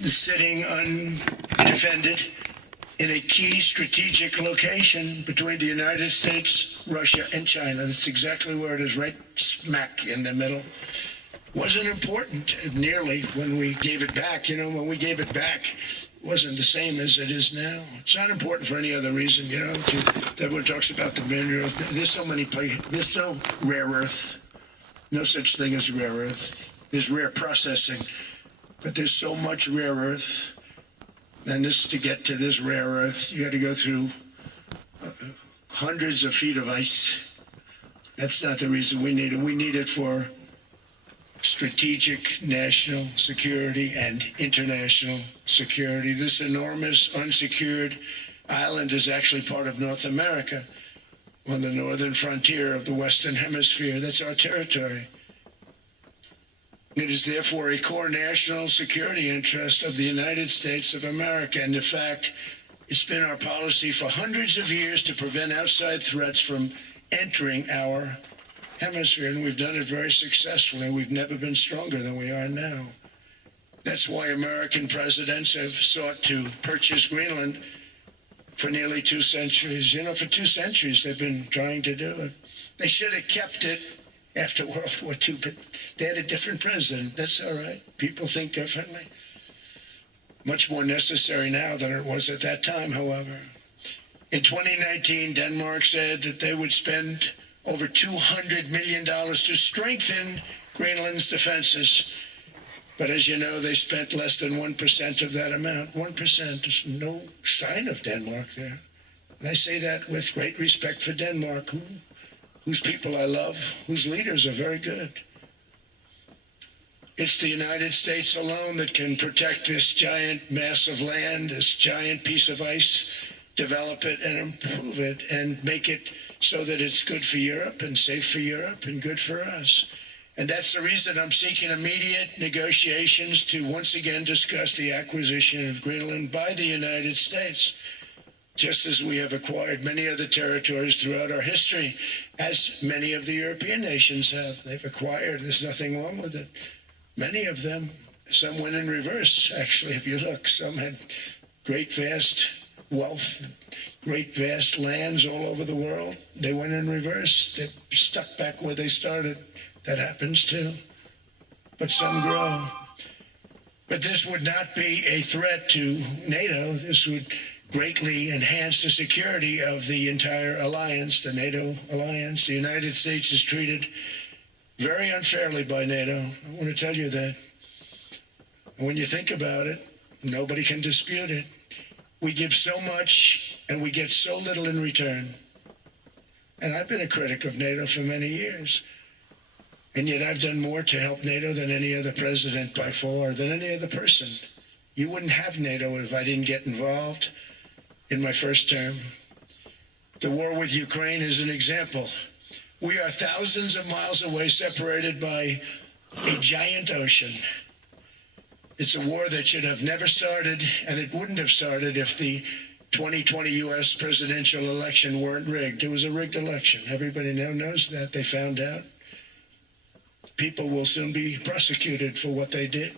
sitting undefended in a key strategic location between the United States, Russia, and China. That's exactly where it is, right smack in the middle. Wasn't important nearly when we gave it back. When we gave it back, it wasn't the same as it is now. It's not important for any other reason. Everyone talks about the mineral. There's so many places. There's no rare earth. No such thing as rare earth. There's rare processing, but there's so much rare earth. And to get to this rare earth, you got to go through hundreds of feet of ice. That's not the reason we need it. We need it for strategic national security and international security. This enormous unsecured island is actually part of North America, on the northern frontier of the Western Hemisphere. That's our territory. It is therefore a core national security interest of the United States of America. And in fact, it's been our policy for hundreds of years to prevent outside threats from entering our hemisphere. And we've done it very successfully. We've never been stronger than we are now. That's why American presidents have sought to purchase Greenland for nearly 2 centuries. For 2 centuries, they've been trying to do it. They should have kept it after World War II, but they had a different president. That's all right. People think differently. Much more necessary now than it was at that time, however. In 2019, Denmark said that they would spend over $200 million to strengthen Greenland's defenses. But as you know, they spent less than 1% of that amount. 1%. There's no sign of Denmark there. And I say that with great respect for Denmark, whose people I love, whose leaders are very good. It's the United States alone that can protect this giant mass of land, this giant piece of ice, develop it and improve it and make it so that it's good for Europe and safe for Europe and good for us. And that's the reason I'm seeking immediate negotiations to once again discuss the acquisition of Greenland by the United States, just as we have acquired many other territories throughout our history, as many of the European nations have. They've acquired. There's nothing wrong with it. Many of them, some went in reverse, actually, if you look. Some had great, vast wealth, great, vast lands all over the world. They went in reverse. They stuck back where they started. That happens too. But some grow. But this would not be a threat to NATO. This would greatly enhance the security of the entire alliance, the NATO alliance. The United States is treated very unfairly by NATO. I want to tell you that. And when you think about it, nobody can dispute it. We give so much and we get so little in return. And I've been a critic of NATO for many years. And yet I've done more to help NATO than any other president by far, than any other person. You wouldn't have NATO if I didn't get involved in my first term. The war with Ukraine is an example. We are thousands of miles away, separated by a giant ocean. It's a war that should have never started, and it wouldn't have started if the 2020 U.S. presidential election weren't rigged. It was a rigged election. Everybody now knows that. They found out. People will soon be prosecuted for what they did.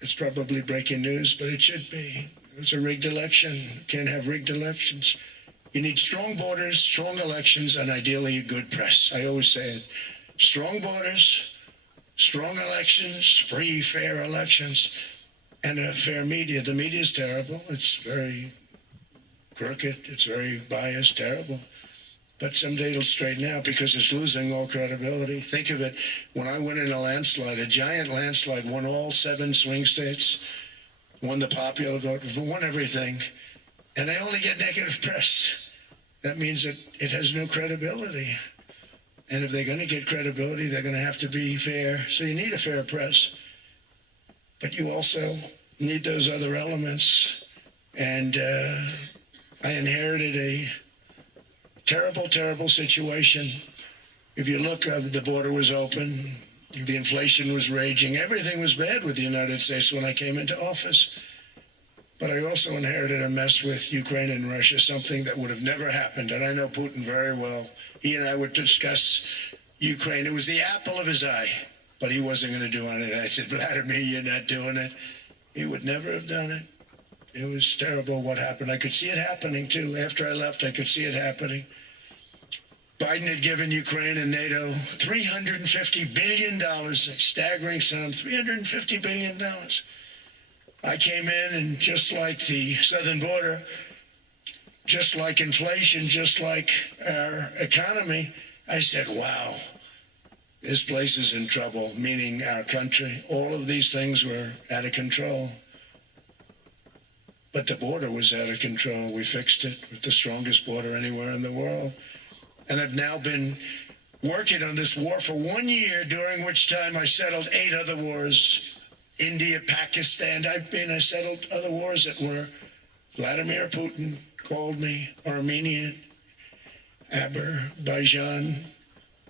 It's probably breaking news, but it should be. It's a rigged election. You can't have rigged elections. You need strong borders, strong elections, and ideally a good press. I always say it. Strong borders, strong elections, free, fair elections, and a fair media. The media is terrible. It's very crooked. It's very biased, terrible. But someday it'll straighten out because it's losing all credibility. Think of it. When I went in a landslide, a giant landslide, won all 7 swing states, won the popular vote, won everything, and I only get negative press. That means that it has no credibility. And if they're going to get credibility, they're going to have to be fair. So you need a fair press. But you also need those other elements. And I inherited a terrible, terrible situation. If you look, the border was open. The inflation was raging. Everything was bad with the United States when I came into office. But I also inherited a mess with Ukraine and Russia, something that would have never happened. And I know Putin very well. He and I would discuss Ukraine. It was the apple of his eye. but he wasn't going to do anything. I said, Vladimir, you're not doing it. He would never have done it. It was terrible what happened. I could see it happening, too. After I left, I could see it happening. Biden had given Ukraine and NATO $350 billion, a staggering sum, $350 billion. I came in, and just like the southern border, just like inflation, just like our economy, I said, wow, this place is in trouble, meaning our country. All of these things were out of control. But the border was out of control. We fixed it with the strongest border anywhere in the world. And I've now been working on this war for 1 year, during which time I settled 8 other wars. India, Pakistan. I settled other wars that were Vladimir Putin called me, Armenia, Azerbaijan.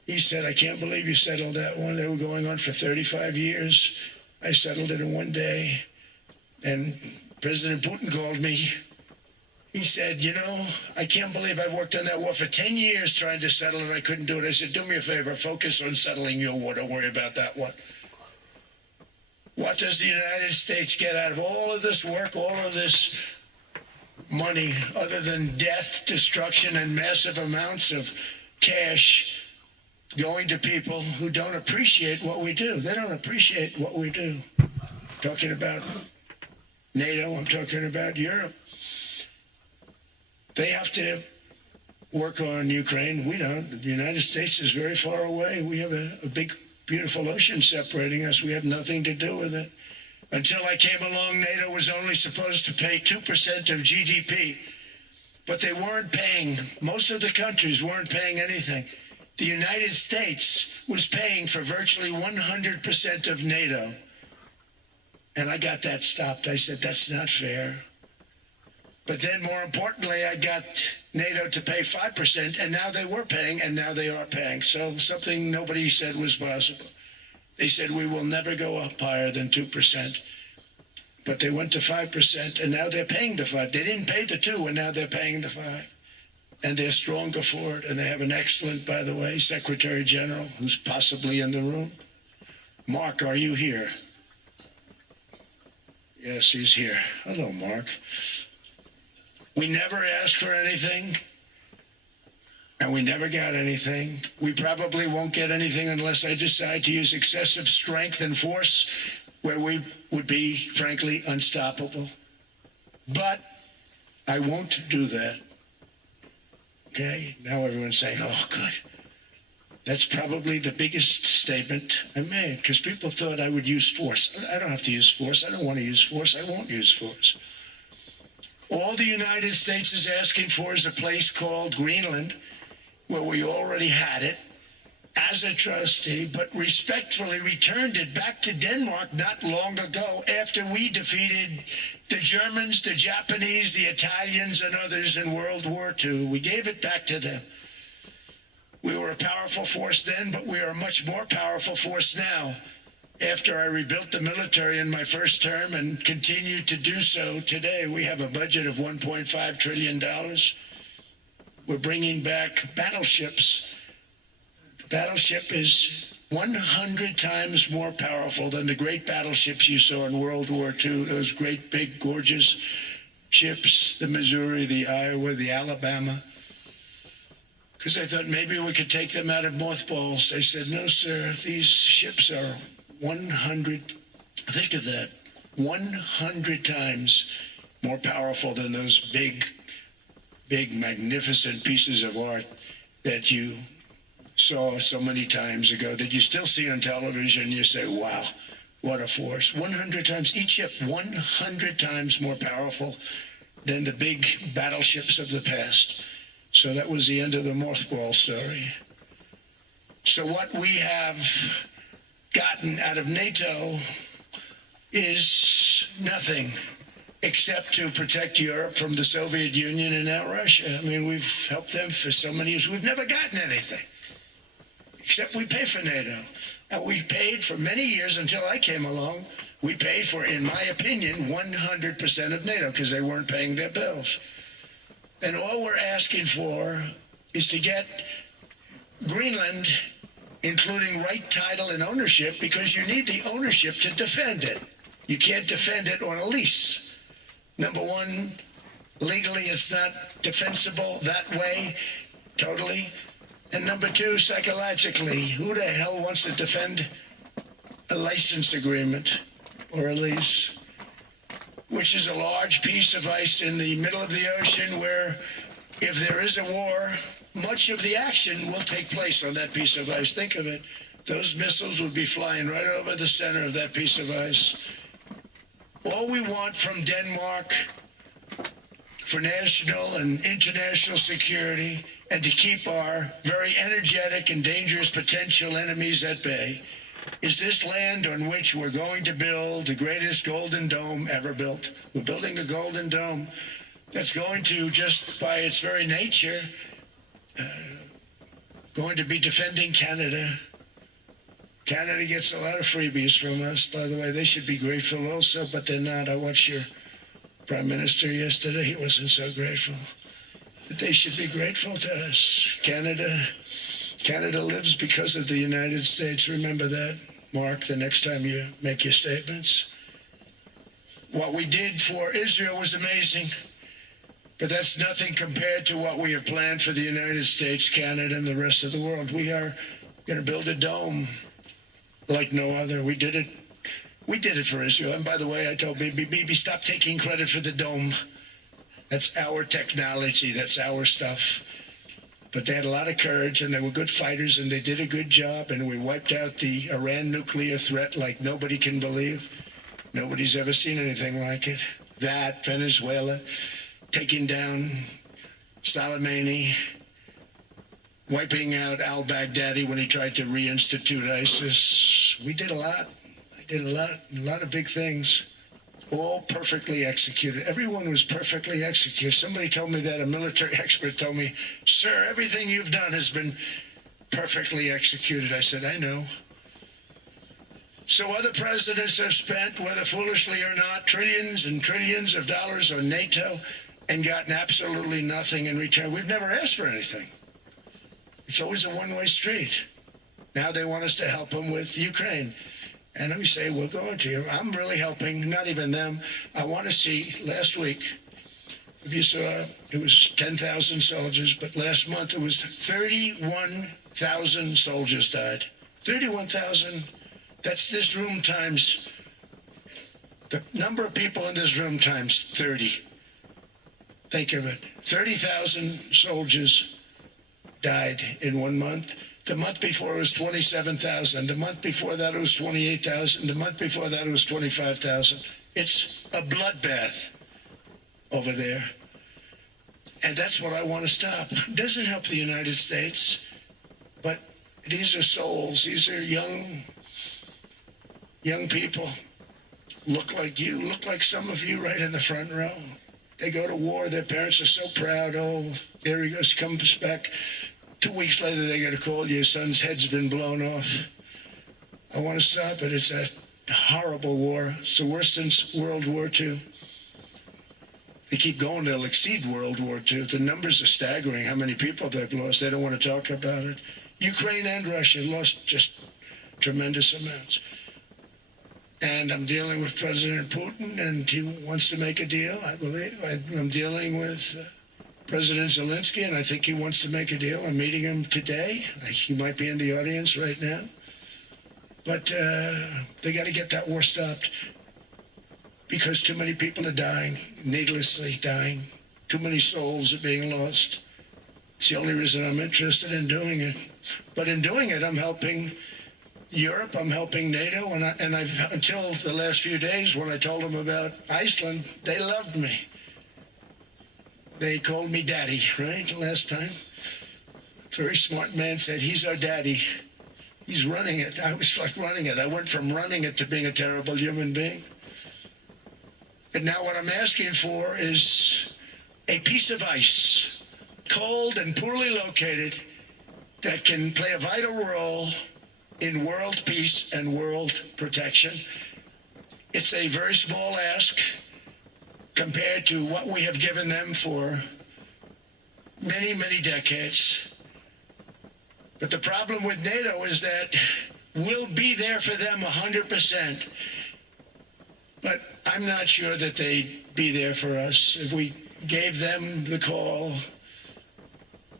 He said, I can't believe you settled that one. They were going on for 35 years. I settled it in 1 day. And President Putin called me. He said, I can't believe I've worked on that war for 10 years trying to settle it. I couldn't do it. I said, do me a favor, focus on settling your war. Don't worry about that one. What does the United States get out of all of this work, all of this money, other than death, destruction, and massive amounts of cash going to people who don't appreciate what we do? They don't appreciate what we do. I'm talking about NATO, I'm talking about Europe. They have to work on Ukraine. We don't. The United States is very far away. We have a big, beautiful ocean separating us. We have nothing to do with it. Until I came along, NATO was only supposed to pay 2% of GDP, but they weren't paying. Most of the countries weren't paying anything. The United States was paying for virtually 100% of NATO. And I got that stopped. I said, that's not fair. But then, more importantly, I got NATO to pay 5%, and now they were paying, and now they are paying. So something nobody said was possible. They said, we will never go up higher than 2%. But they went to 5%, and now they're paying the 5%. They didn't pay the 2%, and now they're paying the 5%. And they're stronger for it, and they have an excellent, by the way, Secretary General, who's possibly in the room. Mark, are you here? Yes, he's here. Hello, Mark. We never asked for anything, and we never got anything. We probably won't get anything unless I decide to use excessive strength and force, where we would be, frankly, unstoppable. But I won't do that. Okay? Now everyone's saying, oh, good. That's probably the biggest statement I made, because people thought I would use force. I don't have to use force. I don't want to use force. I won't use force. All the United States is asking for is a place called Greenland, where we already had it as a trustee, but respectfully returned it back to Denmark not long ago, after we defeated the Germans, the Japanese, the Italians, and others in World War II. We gave it back to them. We were a powerful force then, but we are a much more powerful force now, after I rebuilt the military in my first term and continue to do so today. We have a budget of $1.5 trillion. We're bringing back battleships. The battleship is 100 times more powerful than the great battleships you saw in World War II, those great, big, gorgeous ships, the Missouri, the Iowa, the Alabama. Because I thought maybe we could take them out of mothballs. They said, no, sir, these ships are 100, think of that, 100 times more powerful than those big, magnificent pieces of art that you saw so many times ago, that you still see on television. You say, wow, what a force. 100 times, each ship 100 times more powerful than the big battleships of the past. So that was the end of the mothball story. So what we have gotten out of NATO is nothing except to protect Europe from the Soviet Union and now Russia. I mean, we've helped them for so many years. We've never gotten anything, except we pay for NATO. And we paid for many years until I came along. We paid for, in my opinion, 100% of NATO, because they weren't paying their bills. And all we're asking for is to get Greenland including right, title, and ownership, because you need the ownership to defend it. You can't defend it on a lease. Number one, legally it's not defensible that way, totally. And number two, psychologically, who the hell wants to defend a license agreement or a lease, which is a large piece of ice in the middle of the ocean where if there is a war, much of the action will take place on that piece of ice. Think of it. Those missiles would be flying right over the center of that piece of ice. All we want from Denmark for national and international security and to keep our very energetic and dangerous potential enemies at bay is this land on which we're going to build the greatest golden dome ever built. We're building a golden dome that's going to, just by its very nature, going to be defending Canada. Canada gets a lot of freebies from us, by the way. They should be grateful also, but they're not. I watched your Prime Minister yesterday. He wasn't so grateful. But they should be grateful to us. Canada lives because of the United States. Remember that, Mark, the next time you make your statements. What we did for Israel was amazing, but that's nothing compared to what we have planned for the United States, Canada, and the rest of the world. We are going to build a dome like no other. We did it for Israel. And by the way, I told Bibi, stop taking credit for the dome. That's our technology. That's our stuff. But they had a lot of courage, and they were good fighters, and they did a good job, and we wiped out the Iran nuclear threat like nobody can believe. Nobody's ever seen anything like it. That, Venezuela, taking down Soleimani, wiping out al-Baghdadi when he tried to reinstitute ISIS. We did a lot. I did a lot of big things, all perfectly executed. Everyone was perfectly executed. Somebody told me that, a military expert told me, sir, everything you've done has been perfectly executed. I said, I know. So other presidents have spent, whether foolishly or not, trillions and trillions of dollars on NATO and gotten absolutely nothing in return. We've never asked for anything. It's always a one-way street. Now they want us to help them with Ukraine. And let me say, we're going to. I'm really helping, not even them. I want to see, last week, if you saw, it was 10,000 soldiers, but last month it was 31,000 soldiers died. 31,000. That's this room times, the number of people in this room times 30. Think of it. 30,000 soldiers died in 1 month. The month before it was 27,000. The month before that it was 28,000. The month before that it was 25,000. It's a bloodbath over there. And that's what I want to stop. It doesn't help the United States, but these are souls. These are young people. Look like you, look like some of you right in the front row. They go to war. Their parents are so proud. Oh, there he goes, comes back. 2 weeks later, they get a call. Your son's head's been blown off. I want to stop it. It's a horrible war. It's the worst since World War II. They keep going. They'll exceed World War II. The numbers are staggering, how many people they've lost. They don't want to talk about it. Ukraine and Russia lost just tremendous amounts. And I'm dealing with President Putin, and he wants to make a deal, I believe. I'm dealing with President Zelensky, and I think he wants to make a deal. I'm meeting him today. He might be in the audience right now. But they got to get that war stopped because too many people are dying, needlessly dying. Too many souls are being lost. It's the only reason I'm interested in doing it. But in doing it, I'm helping Europe, I'm helping NATO, and I've until the last few days when I told them about Iceland, they loved me. They called me daddy, right, last time. A very smart man said, he's our daddy. He's running it. I was like running it. I went from running it to being a terrible human being. And now what I'm asking for is a piece of ice, cold and poorly located, that can play a vital role in world peace and world protection. It's a very small ask compared to what we have given them for many, many decades. But the problem with NATO is that we'll be there for them 100%. But I'm not sure that they'd be there for us if we gave them the call.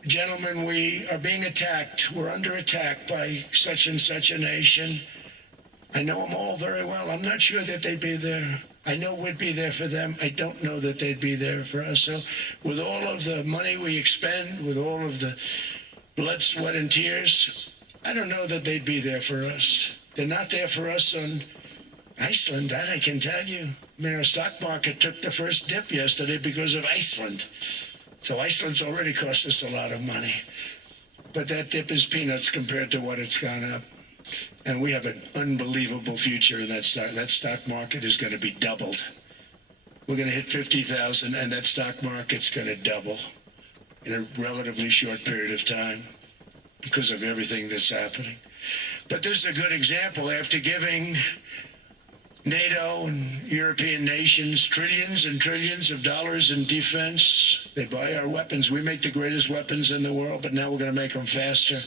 Gentlemen, we are being attacked. We're under attack by such and such a nation. I know them all very well. I'm not sure that they'd be there. I know we'd be there for them. I don't know that they'd be there for us. So with all of the money we expend, with all of the blood, sweat, and tears, I don't know that they'd be there for us. They're not there for us on Iceland, that I can tell you. I mean, our stock market took the first dip yesterday because of Iceland. So Iceland's already cost us a lot of money. But that dip is peanuts compared to what it's gone up. And we have an unbelievable future in that stock. That stock market is going to be doubled. We're going to hit 50,000, and that stock market's going to double in a relatively short period of time because of everything that's happening. But this is a good example. After giving NATO and European nations trillions and trillions of dollars in defense, they buy our weapons. We make the greatest weapons in the world, but now we're going to make them faster,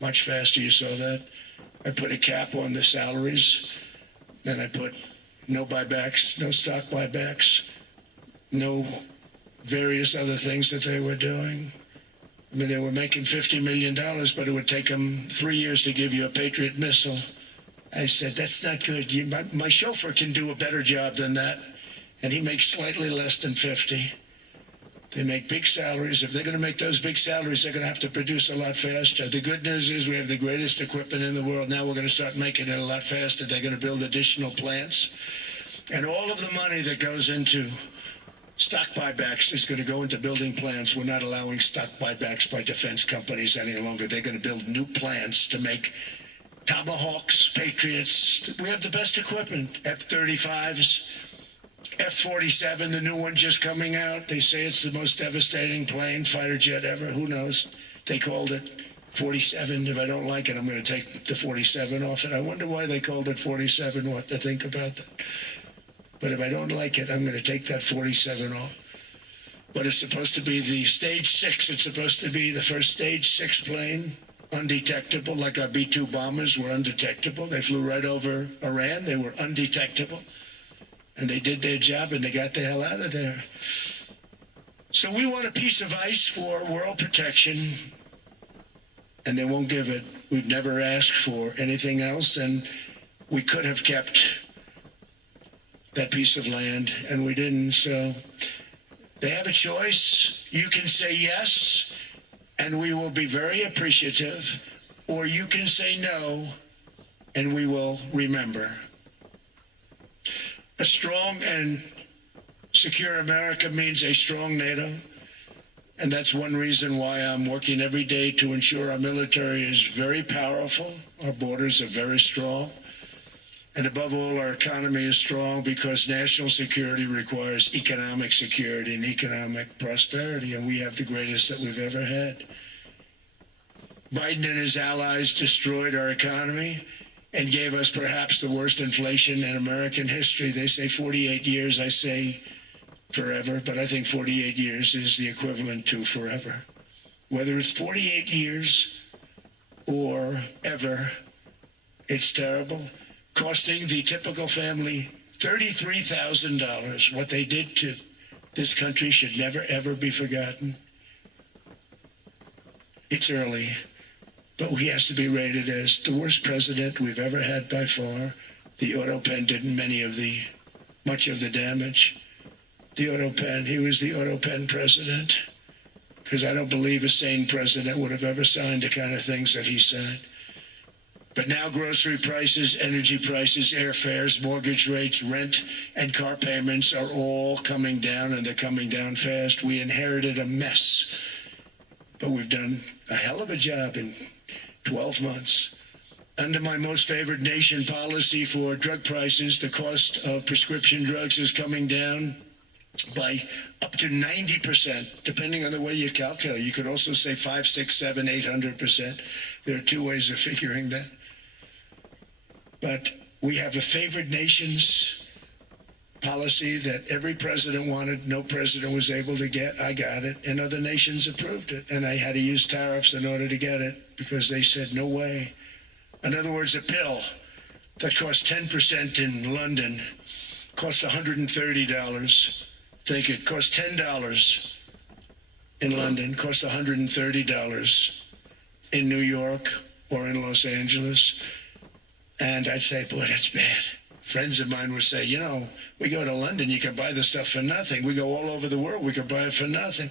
much faster. You saw that. I put a cap on the salaries, then I put no buybacks, no stock buybacks, no various other things that they were doing. I mean, they were making $50 million, but it would take them 3 years to give you a Patriot missile. I said, that's not good. My chauffeur can do a better job than that, and he makes slightly less than 50. They make big salaries. If they're going to make those big salaries, they're going to have to produce a lot faster. The good news is we have the greatest equipment in the world. Now we're going to start making it a lot faster. They're going to build additional plants. And all of the money that goes into stock buybacks is going to go into building plants. We're not allowing stock buybacks by defense companies any longer. They're going to build new plants to make Tomahawks, Patriots. We have the best equipment. F-35s. F-47, the new one just coming out. They say it's the most devastating plane, fighter jet ever. Who knows? They called it 47. If I don't like it, I'm going to take the 47 off it. I wonder why they called it 47, what to think about that. But if I don't like it, I'm going to take that 47 off. But it's supposed to be the Stage 6. It's supposed to be the first Stage 6 plane, undetectable, like our B-2 bombers were undetectable. They flew right over Iran. They were undetectable. And they did their job, and they got the hell out of there. So we want a piece of ice for world protection, and they won't give it. We've never asked for anything else, and we could have kept that piece of land, and we didn't. So they have a choice. You can say yes, and we will be very appreciative, or you can say no, and we will remember. A strong and secure America means a strong NATO, and that's one reason why I'm working every day to ensure our military is very powerful, our borders are very strong, and above all, our economy is strong because national security requires economic security and economic prosperity, and we have the greatest that we've ever had. Biden and his allies destroyed our economy and gave us perhaps the worst inflation in American history. They say 48 years, I say forever, but I think 48 years is the equivalent to forever. Whether it's 48 years or ever, it's terrible, costing the typical family $33,000. What they did to this country should never, ever be forgotten. It's early. But he has to be rated as the worst president we've ever had by far. The auto pen did much of the damage. The auto pen, he was the auto pen president. Because I don't believe a sane president would have ever signed the kind of things that he signed. But now grocery prices, energy prices, airfares, mortgage rates, rent, and car payments are all coming down, and they're coming down fast. We inherited a mess. But we've done a hell of a job in 12 months. Under my most favored nation policy for drug prices, the cost of prescription drugs is coming down by up to 90%, depending on the way you calculate. You could also say 5, 6, 7, 800%. There are two ways of figuring that. But we have a favored nations policy that every president wanted, no president was able to get. I got it, and other nations approved it. And I had to use tariffs in order to get it because they said, no way. In other words, a pill that cost 10% in London costs $130. Think it costs $10 in London, costs $130 in New York or in Los Angeles. And I'd say, boy, that's bad. Friends of mine would say, you know, we go to London, you can buy the stuff for nothing. We go all over the world, we could buy it for nothing.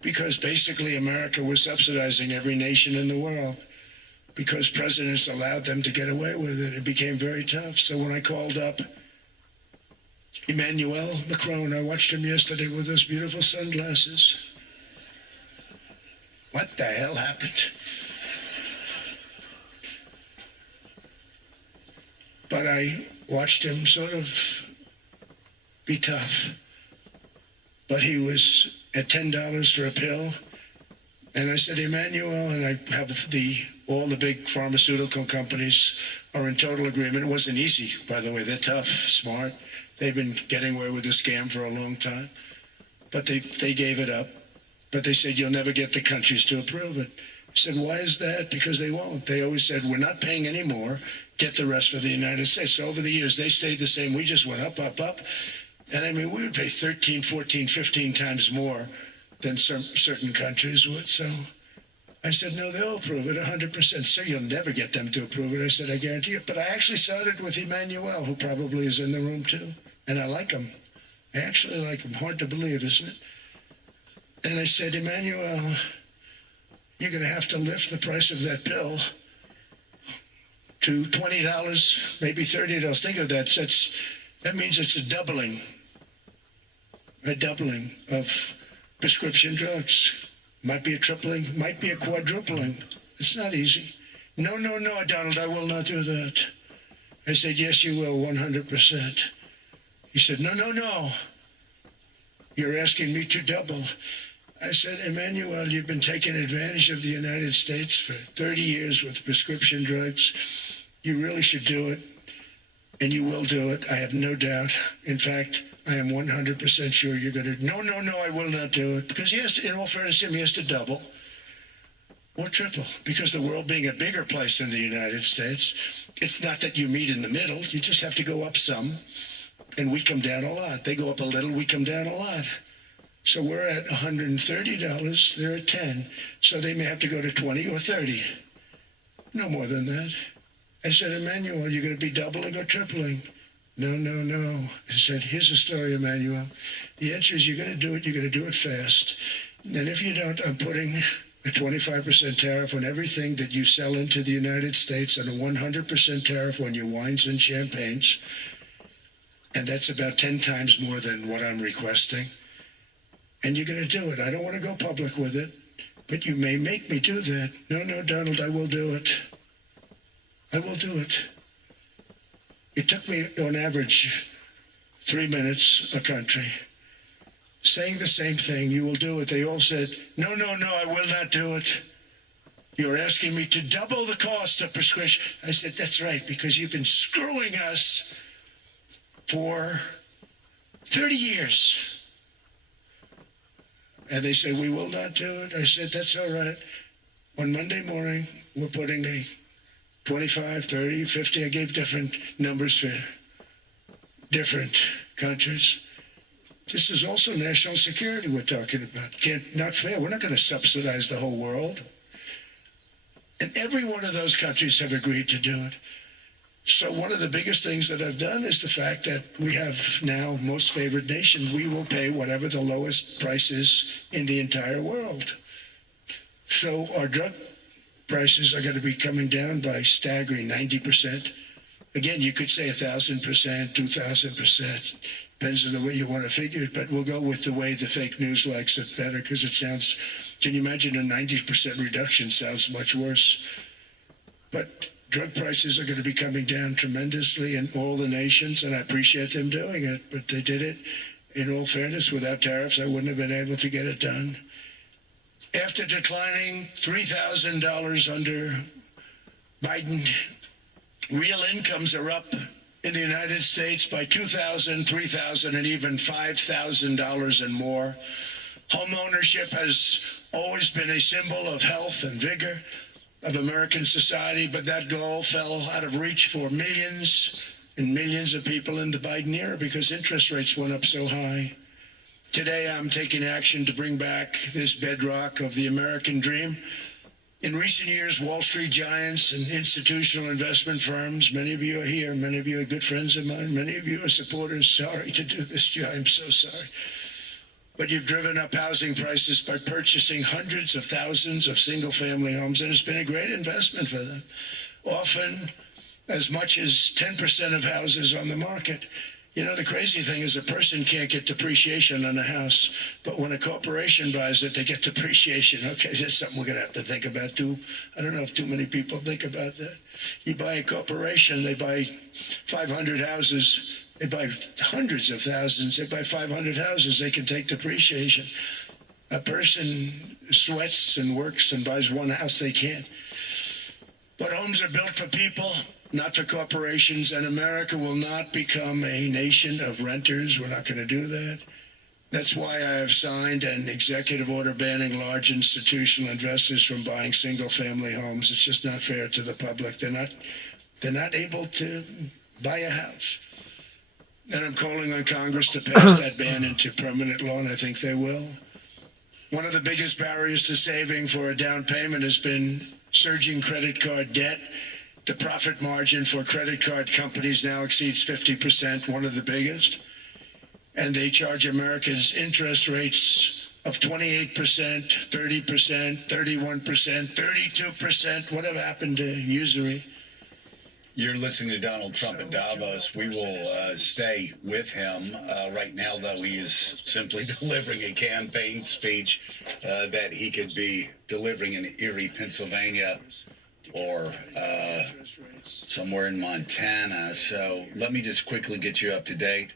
Because basically America was subsidizing every nation in the world. Because presidents allowed them to get away with it. It became very tough. So when I called up Emmanuel Macron, I watched him yesterday with those beautiful sunglasses. What the hell happened? But I watched him sort of be tough. But he was at $10 for a pill. And I said, Emmanuel, and I have all the big pharmaceutical companies are in total agreement. It wasn't easy, by the way. They're tough, smart. They've been getting away with the scam for a long time. But they gave it up. But they said, you'll never get the countries to approve it. I said, why is that? Because they won't. They always said, we're not paying any more. Get the rest for the United States. So over the years, they stayed the same. We just went up, up, up. And I mean, we would pay 13, 14, 15 times more than certain countries would. So I said, no, they'll approve it 100%. So you'll never get them to approve it. I said, I guarantee you. But I actually started with Emmanuel, who probably is in the room too. And I like him. I actually like him. Hard to believe, isn't it? And I said, Emmanuel, you're going to have to lift the price of that pill to $20, maybe $30. Think of that. That means it's a doubling of prescription drugs. Might be a tripling, might be a quadrupling. It's not easy. No, Donald, I will not do that. I said, yes, you will, 100%. He said, no. You're asking me to double. I said, Emmanuel, you've been taking advantage of the United States for 30 years with prescription drugs. You really should do it, and you will do it. I have no doubt. In fact, I am 100% sure you're going to. No, I will not do it. Because he has to, in all fairness to him, he has to double or triple. Because the world being a bigger place than the United States, it's not that you meet in the middle. You just have to go up some, and we come down a lot. They go up a little, we come down a lot. So we're at $130, they're at 10. So they may have to go to 20 or 30. No more than that. I said, Emmanuel, you're going to be doubling or tripling? No. I said, here's the story, Emmanuel. The answer is you're going to do it. You're going to do it fast. And if you don't, I'm putting a 25% tariff on everything that you sell into the United States and a 100% tariff on your wines and champagnes. And that's about 10 times more than what I'm requesting. And you're going to do it. I don't want to go public with it, but you may make me do that. No, Donald, I will do it. I will do it. It took me, on average, 3 minutes a country, saying the same thing. You will do it. They all said, no, I will not do it. You're asking me to double the cost of prescription. I said, that's right, because you've been screwing us for 30 years. And they said, we will not do it. I said, that's all right. On Monday morning, we're putting a 25, 30, 50. I gave different numbers for different countries. This is also national security we're talking about. Not fair. We're not going to subsidize the whole world. And every one of those countries have agreed to do it. So one of the biggest things that I've done is the fact that we have now most favored nation. We will pay whatever the lowest price is in the entire world. So our drug prices are going to be coming down by staggering 90%. Again, you could say 1,000%, 2,000%. Depends on the way you want to figure it, but we'll go with the way the fake news likes it better because it sounds, can you imagine a 90% reduction sounds much worse. But drug prices are going to be coming down tremendously in all the nations, and I appreciate them doing it, but they did it, in all fairness, without tariffs. I wouldn't have been able to get it done. After declining $3,000 under Biden, real incomes are up in the United States by $2,000, $3,000, and even $5,000 and more. Home ownership has always been a symbol of health and vigor of American society, but that goal fell out of reach for millions and millions of people in the Biden era because interest rates went up so high. Today, I'm taking action to bring back this bedrock of the American dream. In recent years, Wall Street giants and institutional investment firms, many of you are here, many of you are good friends of mine, many of you are supporters. Sorry to do this, Joe, I'm so sorry. But you've driven up housing prices by purchasing hundreds of thousands of single-family homes, and it's been a great investment for them. Often as much as 10% of houses on the market. You know, the crazy thing is a person can't get depreciation on a house, but when a corporation buys it, they get depreciation. Okay, that's something we're going to have to think about too. I don't know if too many people think about that. You buy a corporation, they buy 500 houses. They buy hundreds of thousands. They buy 500 houses. They can take depreciation. A person sweats and works and buys one house, they can't. But homes are built for people, not for corporations, and America will not become a nation of renters. We're not going to do that. That's why I have signed an executive order banning large institutional investors from buying single-family homes. It's just not fair to the public. They're not able to buy a house. And I'm calling on Congress to pass that ban into permanent law, and I think they will. One of the biggest barriers to saving for a down payment has been surging credit card debt. The profit margin for credit card companies now exceeds 50%, one of the biggest. And they charge Americans interest rates of 28%, 30%, 31%, 32%. Whatever happened to usury? You're listening to Donald Trump at Davos. We will stay with him. Right now, though, he is simply delivering a campaign speech that he could be delivering in Erie, Pennsylvania, or somewhere in Montana. So let me just quickly get you up to date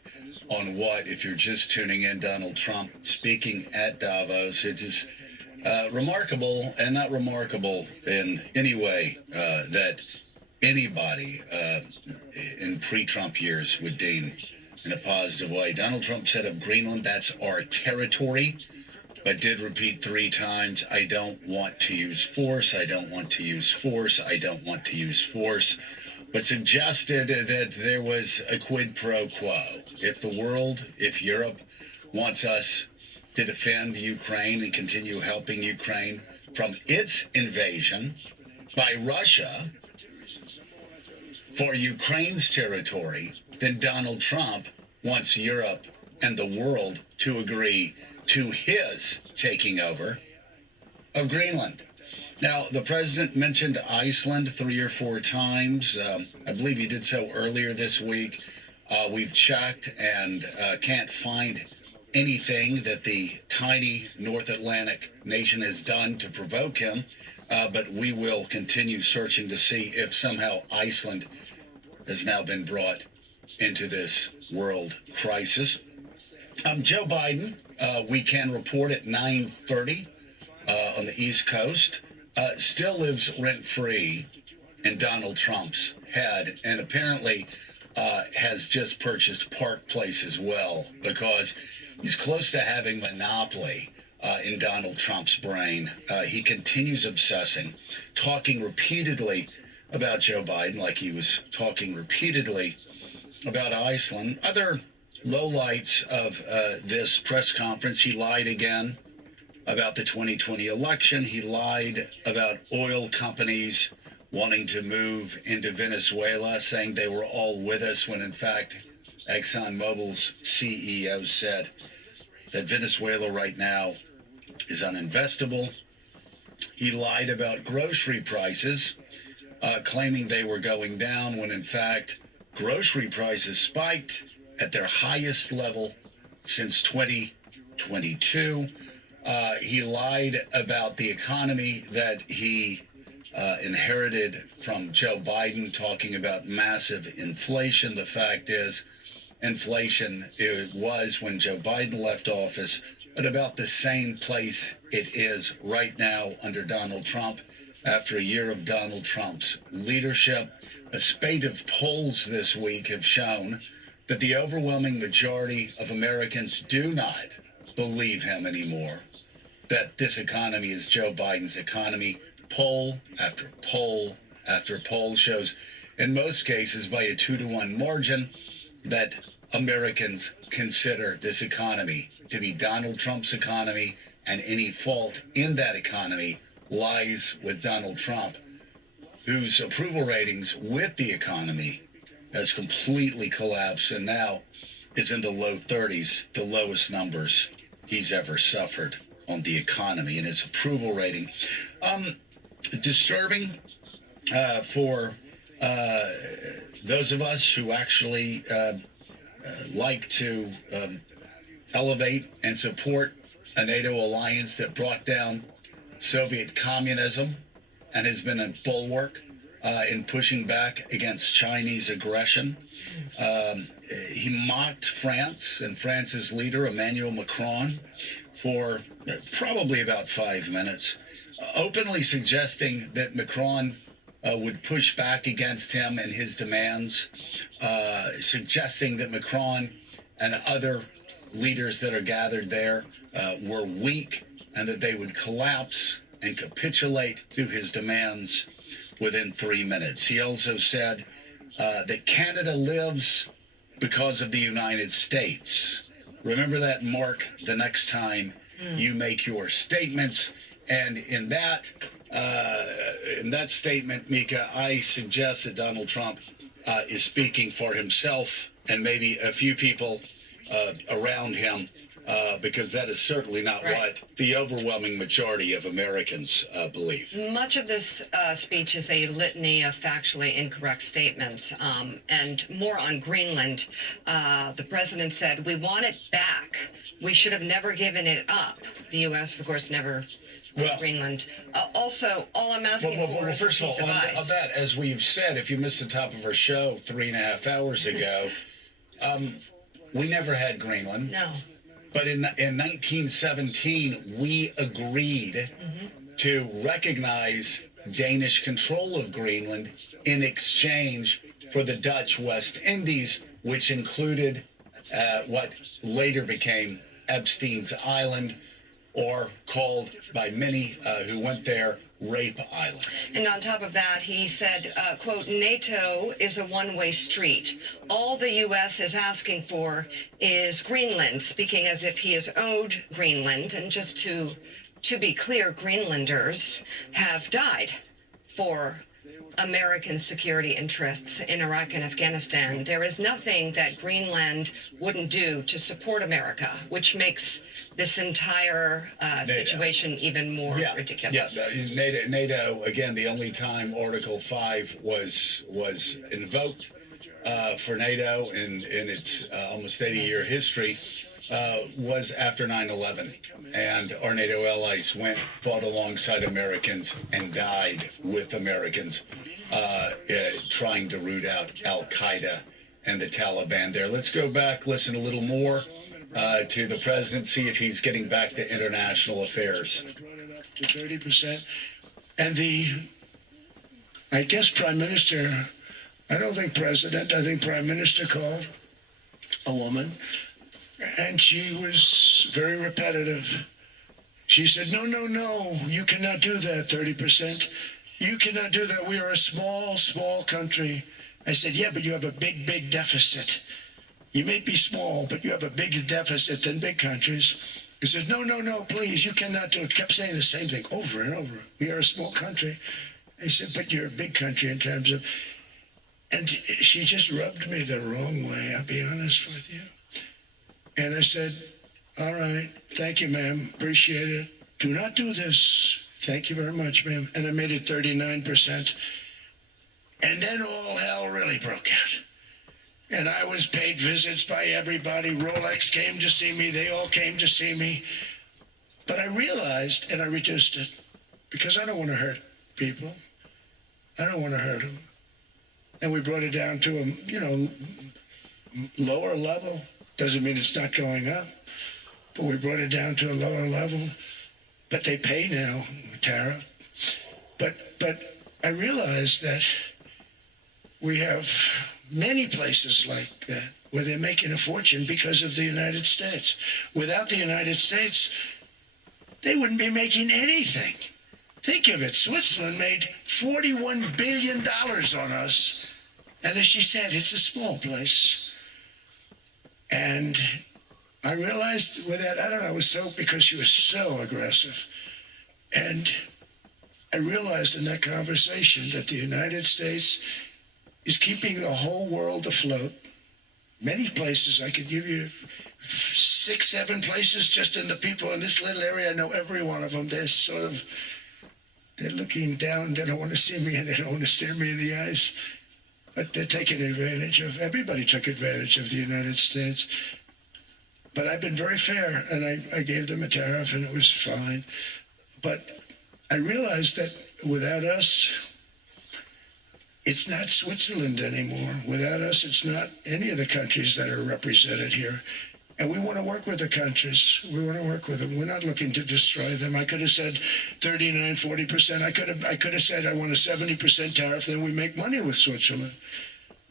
on what, if you're just tuning in, Donald Trump speaking at Davos. It is remarkable, and not remarkable in any way that anybody in pre-Trump years would deem in a positive way. Donald Trump said of Greenland, that's our territory, but did repeat 3 times, I don't want to use force, I don't want to use force, I don't want to use force, but suggested that there was a quid pro quo. If the world, if Europe wants us to defend Ukraine and continue helping Ukraine from its invasion by Russia, for Ukraine's territory, then Donald Trump wants Europe and the world to agree to his taking over of Greenland. Now, the president mentioned Iceland 3 or 4 times. I believe he did so earlier this week. We've checked and can't find anything that the tiny North Atlantic nation has done to provoke him, but we will continue searching to see if somehow Iceland has now been brought into this world crisis. Joe Biden, we can report at 9:30 on the East Coast, still lives rent-free in Donald Trump's head, and apparently has just purchased Park Place as well, because he's close to having monopoly in Donald Trump's brain. He continues obsessing, talking repeatedly about Joe Biden, like he was talking repeatedly about Iceland. Other lowlights of this press conference, he lied again about the 2020 election. He lied about oil companies wanting to move into Venezuela, saying they were all with us, when in fact ExxonMobil's CEO said that Venezuela right now is uninvestable. He lied about grocery prices, claiming they were going down, when in fact grocery prices spiked at their highest level since 2022. He lied about the economy that he inherited from Joe Biden, talking about massive inflation. The fact is, inflation, it was when Joe Biden left office at about the same place it is right now under Donald Trump. After a year of Donald Trump's leadership, A spate of polls this week have shown that the overwhelming majority of Americans do not believe him anymore, that this economy is Joe Biden's economy. Poll after poll after poll shows, in most cases by a 2-to-1 margin, that Americans consider this economy to be Donald Trump's economy, and any fault in that economy lies with Donald Trump, whose approval ratings with the economy has completely collapsed and now is in the low 30s, the lowest numbers he's ever suffered on the economy and his approval rating. Disturbing for those of us who actually like to elevate and support a NATO alliance that brought down Soviet communism and has been a bulwark in pushing back against Chinese aggression. He mocked France and France's leader, Emmanuel Macron, for probably about 5 minutes, openly suggesting that Macron would push back against him and his demands, suggesting that Macron and other leaders that are gathered there were weak and that they would collapse and capitulate to his demands within 3 minutes. He also said that Canada lives because of the United States. Remember that, Mark, the next time you make your statements. And in that statement, Mika, I suggest that Donald Trump is speaking for himself and maybe a few people around him, because that is certainly not what the overwhelming majority of Americans believe. Much of this speech is a litany of factually incorrect statements. And more on Greenland, the president said, "We want it back. We should have never given it up." The U.S., of course, never Greenland. Also, all I'm asking for is first a piece of all, of on ice. that, as we've said, if you missed the top of our show 3.5 hours ago, we never had Greenland. No. But in 1917, we agreed to recognize Danish control of Greenland in exchange for the Dutch West Indies, which included what later became Epstein's Island, or called by many who went there, Rape Island. And on top of that, he said, quote, "NATO is a one-way street. All the U.S. is asking for is Greenland," speaking as if he is owed Greenland. And just to be clear, Greenlanders have died for American security interests in Iraq and Afghanistan. There is nothing that Greenland wouldn't do to support America, which makes this entire situation even more ridiculous. Yeah, NATO, again, the only time Article 5 was invoked for NATO in its almost 80-year history was after 9/11. And our NATO allies fought alongside Americans, and died with Americans trying to root out Al-Qaeda and the Taliban there. Let's go back, listen a little more to the president, see if he's getting back to international affairs. Brought it up to 30%. And I guess Prime Minister, I don't think President, I think Prime Minister called a woman, and she was very repetitive. She said, no, you cannot do that, 30%. You cannot do that. We are a small, small country. I said, yeah, but you have a big, big deficit. You may be small, but you have a bigger deficit than big countries. He said, no, please, you cannot do it. Kept saying the same thing over and over. We are a small country. I said, but you're a big country in terms of... And she just rubbed me the wrong way, I'll be honest with you. And I said, all right, thank you, ma'am, appreciate it. Do not do this. Thank you very much, ma'am. And I made it 39%. And then all hell really broke out. And I was paid visits by everybody. Rolex came to see me. They all came to see me. But I realized, and I reduced it, because I don't want to hurt people. I don't want to hurt them. And we brought it down to a, lower level. Doesn't mean it's not going up. But we brought it down to a lower level. But they pay now, tariff. But I realized that We have many places like that where they're making a fortune because of the United States. Without the United States, they wouldn't be making anything. Think of it. Switzerland made $41 billion on us. And as she said, it's a small place. And I realized with that, I don't know, it was so because she was so aggressive. And I realized in that conversation that the United States is keeping the whole world afloat. Many places, I could give you 6, 7 places just in the people in this little area. I know every one of them. They're looking down. They don't want to see me and they don't want to stare me in the eyes. But they're taking advantage of, everybody took advantage of the United States. But I've been very fair, and I gave them a tariff, and it was fine. But I realized that without us, it's not Switzerland anymore. Without us, it's not any of the countries that are represented here. And we want to work with the countries. We want to work with them. We're not looking to destroy them. I could have said 39, 40%. I could have said I want a 70% tariff, then we make money with Switzerland.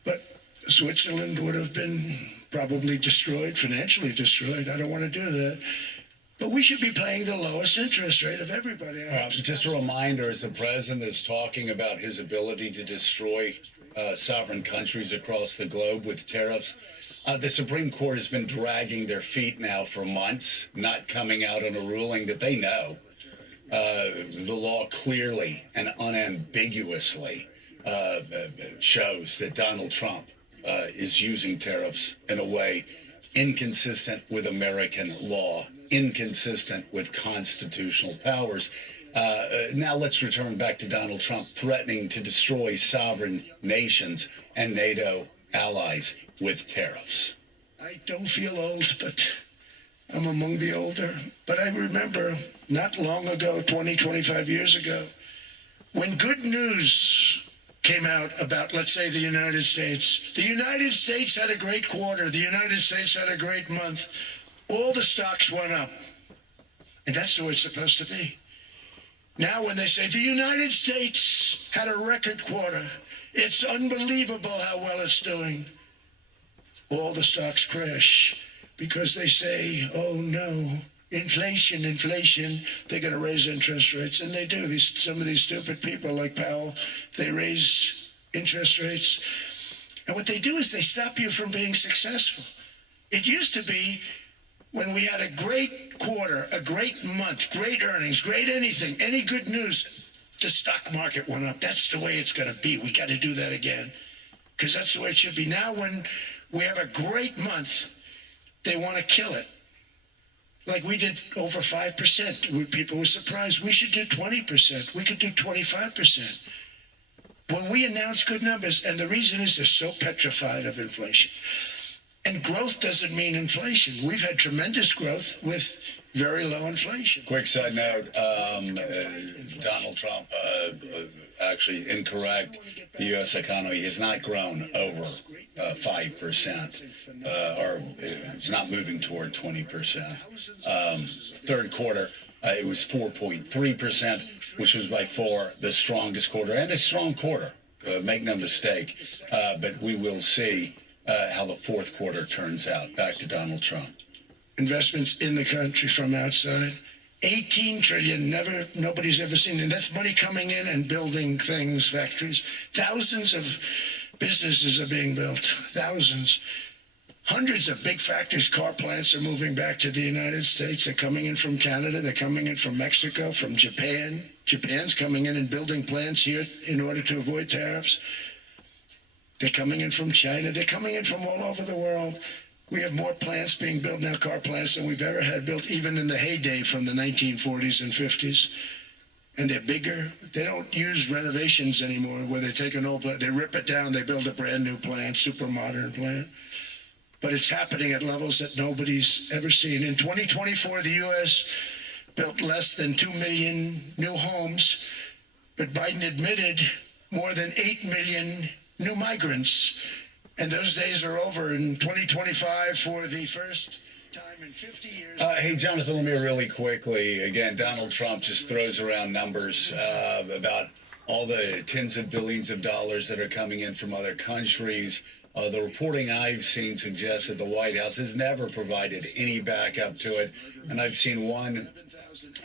But Switzerland would have been probably destroyed, financially destroyed. I don't want to do that. But we should be paying the lowest interest rate of everybody. Just a reminder, as the president is talking about his ability to destroy sovereign countries across the globe with tariffs, the Supreme Court has been dragging their feet now for months, not coming out on a ruling that they know. The law clearly and unambiguously shows that Donald Trump is using tariffs in a way inconsistent with American law, inconsistent with constitutional powers. Now let's return back to Donald Trump threatening to destroy sovereign nations and NATO allies with tariffs. I don't feel old, but I'm among the older. But I remember not long ago, 20, 25 years ago, when good news came out about, let's say, the United States. The United States had a great quarter. The United States had a great month. All the stocks went up. And that's the way it's supposed to be. Now when they say the United States had a record quarter, it's unbelievable how well it's doing. All the stocks crash because they say, oh no, inflation, they're going to raise interest rates. And they do. Some of these stupid people like Powell, they raise interest rates. And what they do is they stop you from being successful. It used to be when we had a great quarter, a great month, great earnings, great anything, any good news, the stock market went up. That's the way it's going to be. We got to do that again because that's the way it should be. Now when we have a great month, they want to kill it. Like we did over 5%. People were surprised. We should do 20%. We could do 25%. When we announce good numbers, and the reason is they're so petrified of inflation. And growth doesn't mean inflation. We've had tremendous growth with very low inflation. Quick side note, Donald Trump, actually incorrect. The U.S. economy has not grown over 5%, or it's not moving toward 20%. Third quarter, it was 4.3%, which was by far the strongest quarter, and a strong quarter, make no mistake. But we will see how the fourth quarter turns out. Back to Donald Trump. Investments in the country from outside. 18 trillion, nobody's ever seen. And that's money coming in and building things, factories. Thousands of businesses are being built. Thousands. Hundreds of big factories, car plants are moving back to the United States. They're coming in from Canada. They're coming in from Mexico, from Japan. Japan's coming in and building plants here in order to avoid tariffs. They're coming in from China. They're coming in from all over the world. We have more plants being built now, car plants, than we've ever had built, even in the heyday from the 1940s and 50s. And they're bigger. They don't use renovations anymore where they take an old plant, they rip it down, they build a brand new plant, super modern plant. But it's happening at levels that nobody's ever seen. In 2024, the U.S. built less than 2 million new homes, but Biden admitted more than 8 million new migrants. And those days are over in 2025 for the first time in 50 years. Hey, Jonathan, let me really quickly, again, Donald Trump just throws around numbers about all the tens of billions of dollars that are coming in from other countries. The reporting I've seen suggests that the White House has never provided any backup to it. And I've seen one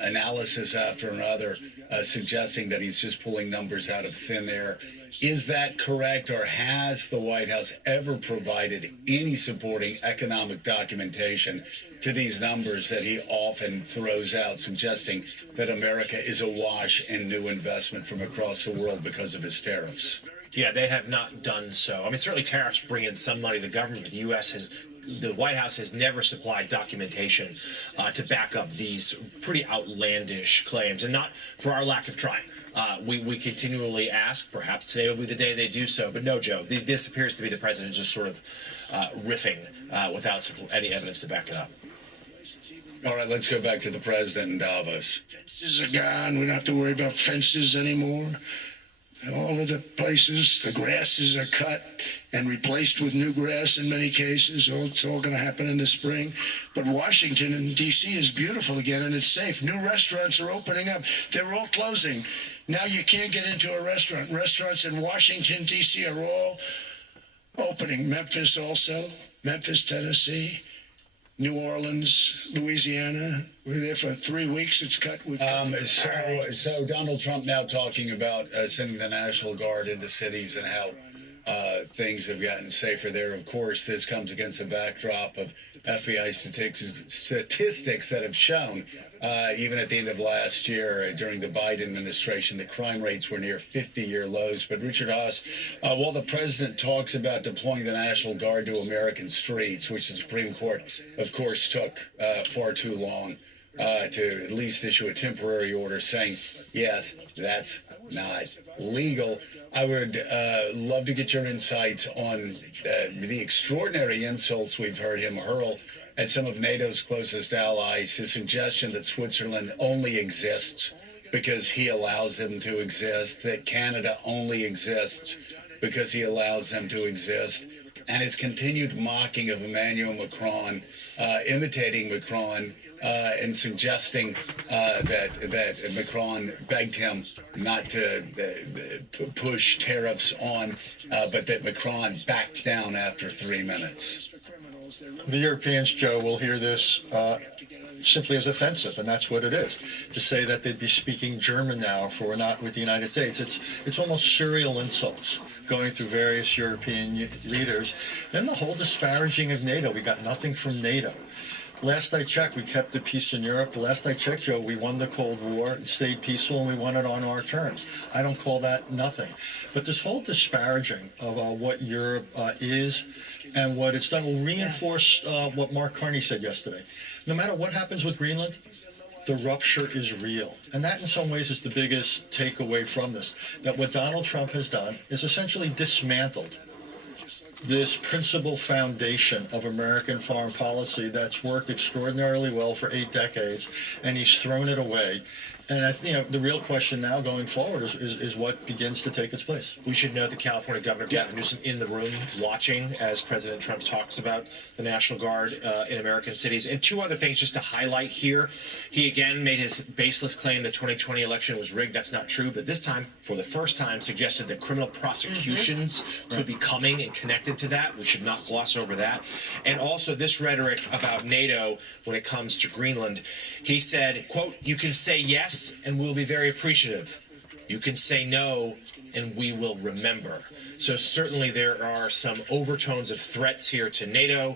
analysis after another suggesting that he's just pulling numbers out of thin air. Is that correct, or has the White House ever provided any supporting economic documentation to these numbers that he often throws out, suggesting that America is awash in new investment from across the world because of his tariffs? Yeah, they have not done so. I mean, certainly tariffs bring in some money to the government, but the White House has never supplied documentation to back up these pretty outlandish claims, and not for our lack of trying. We continually ask. Perhaps today will be the day they do so. But no, Joe, this appears to be the president just sort of riffing without any evidence to back it up. All right, let's go back to the president in Davos. Fences are gone. We don't have to worry about fences anymore. All of the places, the grasses are cut and replaced with new grass in many cases. It's all going to happen in the spring. But Washington and D.C. is beautiful again, and it's safe. New restaurants are opening up. They're all closing. Now you can't get into a restaurant. Restaurants in Washington, D.C. are all opening. Memphis also. Memphis, Tennessee. New Orleans, Louisiana. We're there for 3 weeks. It's cut. So Donald Trump now talking about sending the National Guard into cities and how things have gotten safer there. Of course, this comes against a backdrop of FBI statistics that have shown, even at the end of last year, during the Biden administration, the crime rates were near 50-year lows. But Richard Haass, while the president talks about deploying the National Guard to American streets, which the Supreme Court, of course, took far too long to at least issue a temporary order saying, yes, that's not legal. I would love to get your insights on the extraordinary insults we've heard him hurl at some of NATO's closest allies, his suggestion that Switzerland only exists because he allows them to exist, that Canada only exists because he allows them to exist, and his continued mocking of Emmanuel Macron, imitating Macron, and suggesting that Macron begged him not to push tariffs on, but that Macron backed down after 3 minutes. The Europeans, Joe, will hear this simply as offensive, and that's what it is. To say that they'd be speaking German now if we're not with the United States, it's almost serial insults going through various European leaders. Then the whole disparaging of NATO. We got nothing from NATO. Last I checked, we kept the peace in Europe. The last I checked, Joe, we won the Cold War, stayed peaceful, and we won it on our terms. I don't call that nothing. But this whole disparaging of what Europe is and what it's done will reinforce what Mark Carney said yesterday. No matter what happens with Greenland, the rupture is real. And that in some ways is the biggest takeaway from this, that what Donald Trump has done is essentially dismantled this principal foundation of American foreign policy that's worked extraordinarily well for 8 decades, and he's thrown it away. And the real question now going forward is what begins to take its place. We should note that California Governor Gavin Newsom in the room watching as President Trump talks about the National Guard in American cities. And 2 other things just to highlight here. He again made his baseless claim the 2020 election was rigged. That's not true. But this time, for the first time, suggested that criminal prosecutions could be coming and connected to that. We should not gloss over that. And also this rhetoric about NATO when it comes to Greenland. He said, quote, "You can say yes and we'll be very appreciative. You can say no and we will remember." So certainly there are some overtones of threats here to NATO,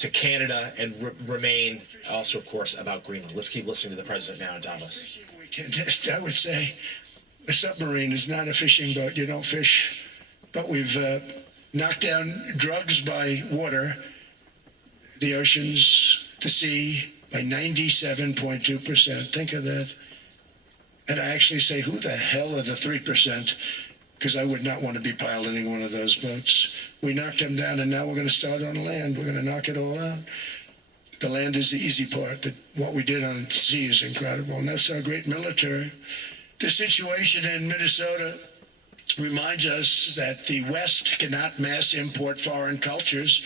to Canada, and remain also, of course, about Greenland. Let's keep listening to the president now in Davos. I would say a submarine is not a fishing boat. You don't fish. But we've knocked down drugs by water, the oceans, the sea, by 97.2%. Think of that. And I actually say, who the hell are the 3%? Because I would not want to be piloting one of those boats. We knocked them down, and now we're going to start on land. We're going to knock it all out. The land is the easy part. What we did on sea is incredible, and that's our great military. The situation in Minnesota reminds us that the West cannot mass import foreign cultures,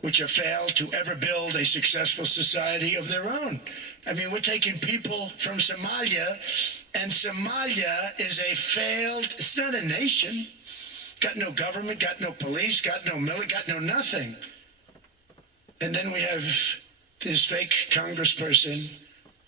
which have failed to ever build a successful society of their own. I mean, we're taking people from Somalia And Somalia is a failed, it's not a nation. Got no government, got no police, got no military, got no nothing. And then we have this fake congressperson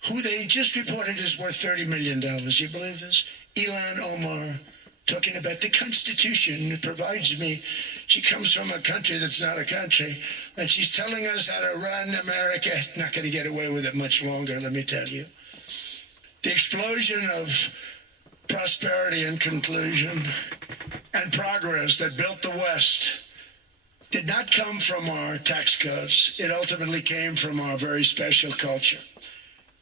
who they just reported is worth $30 million. You believe this? Ilhan Omar, talking about the Constitution. It provides me. She comes from a country that's not a country, and she's telling us how to run America. Not going to get away with it much longer, let me tell you. The explosion of prosperity and conclusion and progress that built the West did not come from our tax codes. It ultimately came from our very special culture.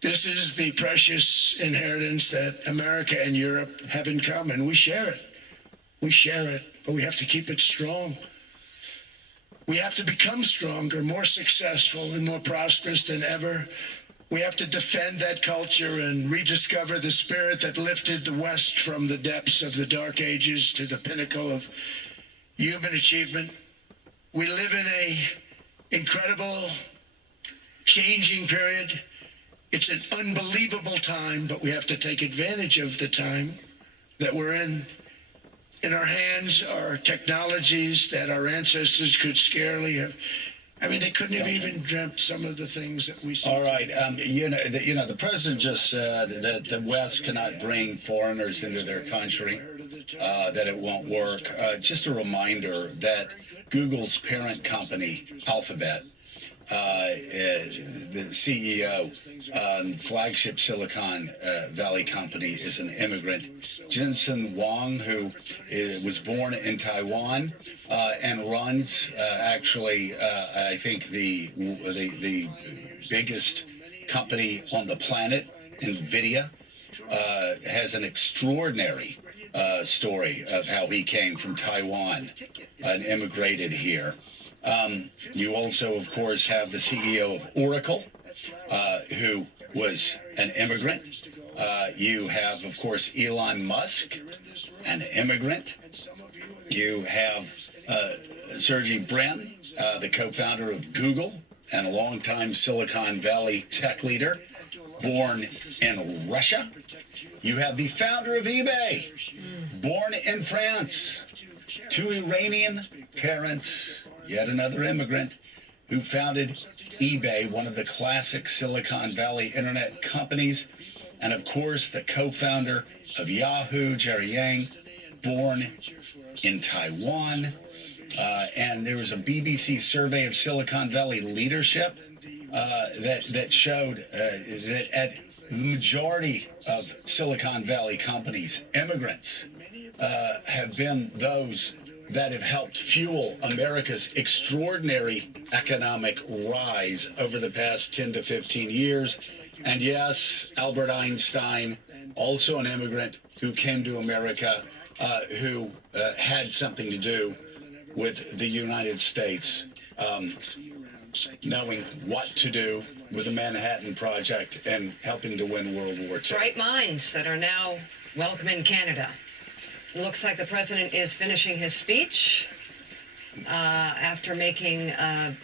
This is the precious inheritance that America and Europe have in common. We share it. We share it, but we have to keep it strong. We have to become stronger, more successful, and more prosperous than ever. We have to defend that culture and rediscover the spirit that lifted the West from the depths of the Dark Ages to the pinnacle of human achievement. We live in an incredible, changing period. It's an unbelievable time, but we have to take advantage of the time that we're in. In our hands are technologies that our ancestors could scarcely have. I mean, they couldn't have even dreamt some of the things that we see. All right. The president just said that the West cannot bring foreigners into their country, that it won't work. Just a reminder that Google's parent company, Alphabet, the CEO, flagship Silicon Valley company, is an immigrant. Jensen Huang, who was born in Taiwan and runs I think the biggest company on the planet, NVIDIA, has an extraordinary story of how he came from Taiwan and immigrated here. You also, of course, have the CEO of Oracle, who was an immigrant. You have, of course, Elon Musk, an immigrant. You have Sergey Brin, the co-founder of Google and a longtime Silicon Valley tech leader, born in Russia. You have the founder of eBay, born in France, two Iranian parents, yet another immigrant, who founded eBay, one of the classic Silicon Valley internet companies, and of course the co-founder of Yahoo, Jerry Yang, born in Taiwan. And there was a BBC survey of Silicon Valley leadership that showed that at the majority of Silicon Valley companies, immigrants have been those that have helped fuel America's extraordinary economic rise over the past 10 to 15 years. And yes, Albert Einstein, also an immigrant who came to America, who had something to do with the United States knowing what to do with the Manhattan Project and helping to win World War II. Bright minds that are now welcome in Canada. It looks like the president is finishing his speech after making a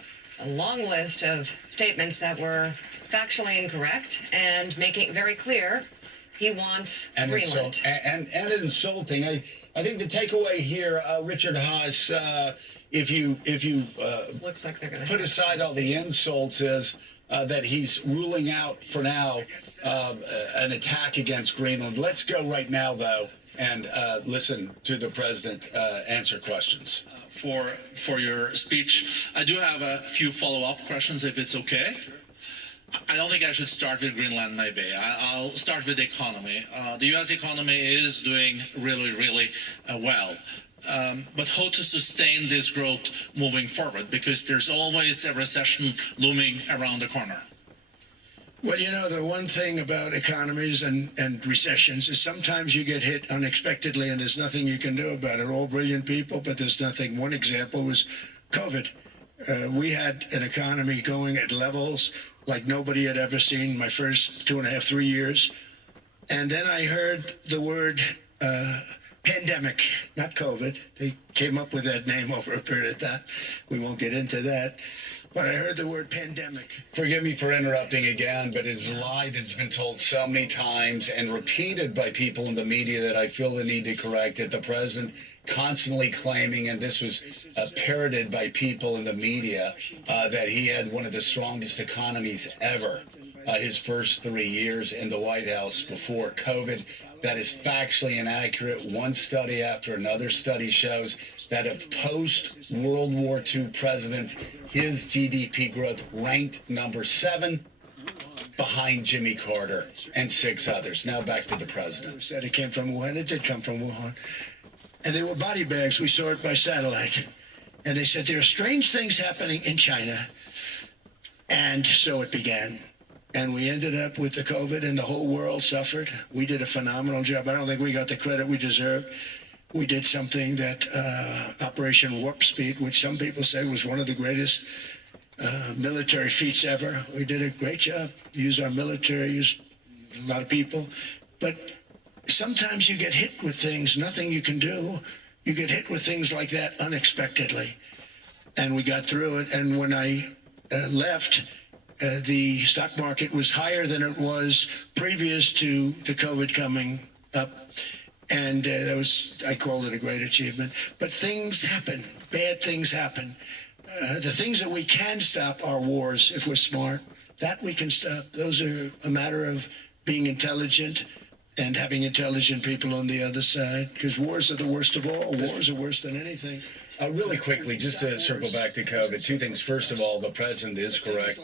long list of statements that were factually incorrect and making it very clear he wants Greenland. And insulting. I think the takeaway here, Richard Haas, if you Looks like they're going to put aside all the insults, is that he's ruling out for now an attack against Greenland. Let's go right now, though, and listen to the president answer questions. For your speech, I do have a few follow-up questions, if it's okay. I don't think I should start with Greenland, maybe. I'll start with the economy. The U.S. economy is doing really, really well. But how to sustain this growth moving forward? Because there's always a recession looming around the corner. Well, you know, the one thing about economies and recessions is sometimes you get hit unexpectedly and there's nothing you can do about it. All brilliant people, but there's nothing. One example was COVID. We had an economy going at levels like nobody had ever seen my first 2.5, 3 years. And then I heard the word pandemic, not COVID. They came up with that name over a period of time. We won't get into that. But I heard the word pandemic. Forgive me for interrupting again, but it's a lie that's been told so many times and repeated by people in the media that I feel the need to correct it. The president constantly claiming, and this was parroted by people in the media, that he had one of the strongest economies ever his first 3 years in the White House before COVID. That is factually inaccurate. One study after another study shows that of post-World War II presidents, his GDP growth ranked number 7 behind Jimmy Carter and 6 others. Now back to the president. Said it came from Wuhan. It did come from Wuhan. And they were body bags. We saw it by satellite. And they said there are strange things happening in China. And so it began. And we ended up with the COVID, and the whole world suffered. We did a phenomenal job. I don't think we got the credit we deserved. We did something that Operation Warp Speed, which some people say was one of the greatest military feats ever. We did a great job. Used our military, used a lot of people. But sometimes you get hit with things, nothing you can do. You get hit with things like that unexpectedly. And we got through it. And when I left, the stock market was higher than it was previous to the COVID coming up. And that was, I called it a great achievement. But things happen. Bad things happen. The things that we can stop are wars if we're smart. That we can stop. Those are a matter of being intelligent and having intelligent people on the other side. Because wars are the worst of all. Wars are worse than anything. Really quickly, just to circle back to COVID, 2 things. First of all, the president is correct.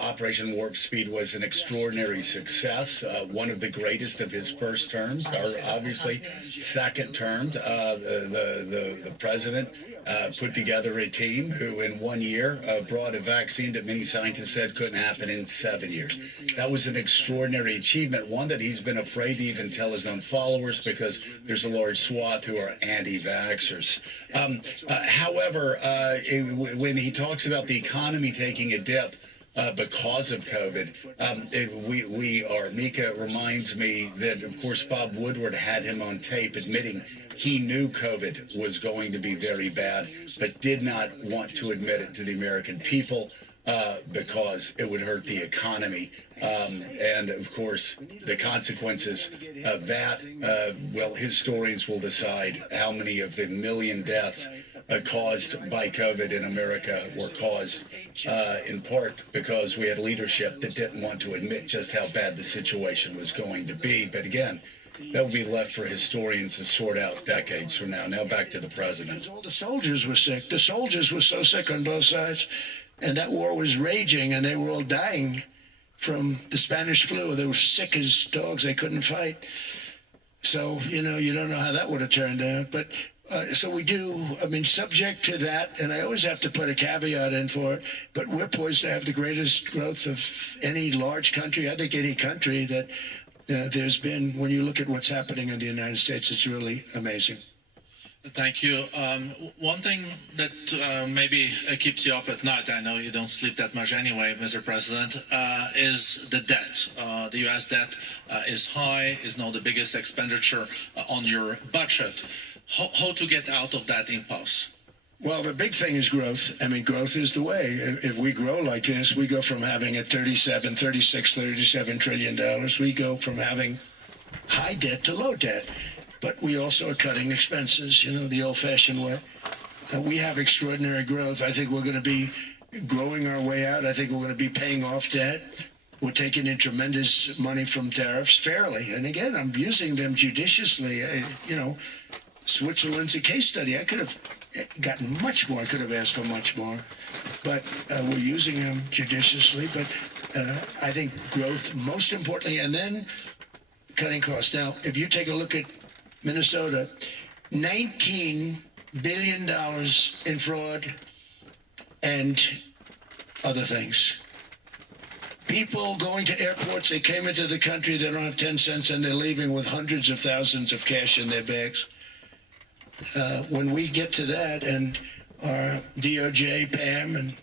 Operation Warp Speed was an extraordinary success, one of the greatest of his first terms, or obviously second term. The president put together a team who in 1 year brought a vaccine that many scientists said couldn't happen in 7 years. That was an extraordinary achievement, one that he's been afraid to even tell his own followers because there's a large swath who are anti-vaxxers. However, when he talks about the economy taking a dip because of COVID, Mika reminds me that, of course, Bob Woodward had him on tape admitting he knew COVID was going to be very bad, but did not want to admit it to the American people because it would hurt the economy. And, of course, the consequences of that, well, historians will decide how many of the million deaths caused by COVID in America were caused in part because we had leadership that didn't want to admit just how bad the situation was going to be. But again, that will be left for historians to sort out decades from now. Now back to the president. All the soldiers were sick. The soldiers were so sick on both sides. And that war was raging, and they were all dying from the Spanish flu. They were sick as dogs. They couldn't fight. So, you don't know how that would have turned out. But so we do, subject to that, and I always have to put a caveat in for it, but we're poised to have the greatest growth of any large country, I think any country that there's been. When you look at what's happening in the United States, it's really amazing. Thank you. One thing that maybe keeps you up at night, I know you don't sleep that much anyway, Mr. President, is the debt. The U.S. debt is high, is now the biggest expenditure on your budget. How to get out of that impasse? Well, the big thing is growth. Growth is the way. If we grow like this, we go from having a $37 trillion. We go from having high debt to low debt. But we also are cutting expenses, the old-fashioned way. We have extraordinary growth. I think we're going to be growing our way out. I think we're going to be paying off debt. We're taking in tremendous money from tariffs fairly. And again, I'm using them judiciously. Switzerland's a case study. I could have gotten much more. I could have asked for much more. But we're using them judiciously. But I think growth, most importantly, and then cutting costs. Now, if you take a look at Minnesota, $19 billion in fraud and other things. People going to airports, they came into the country, they don't have 10 cents, and they're leaving with hundreds of thousands of cash in their bags. When we get to that, and our DOJ, Pam, and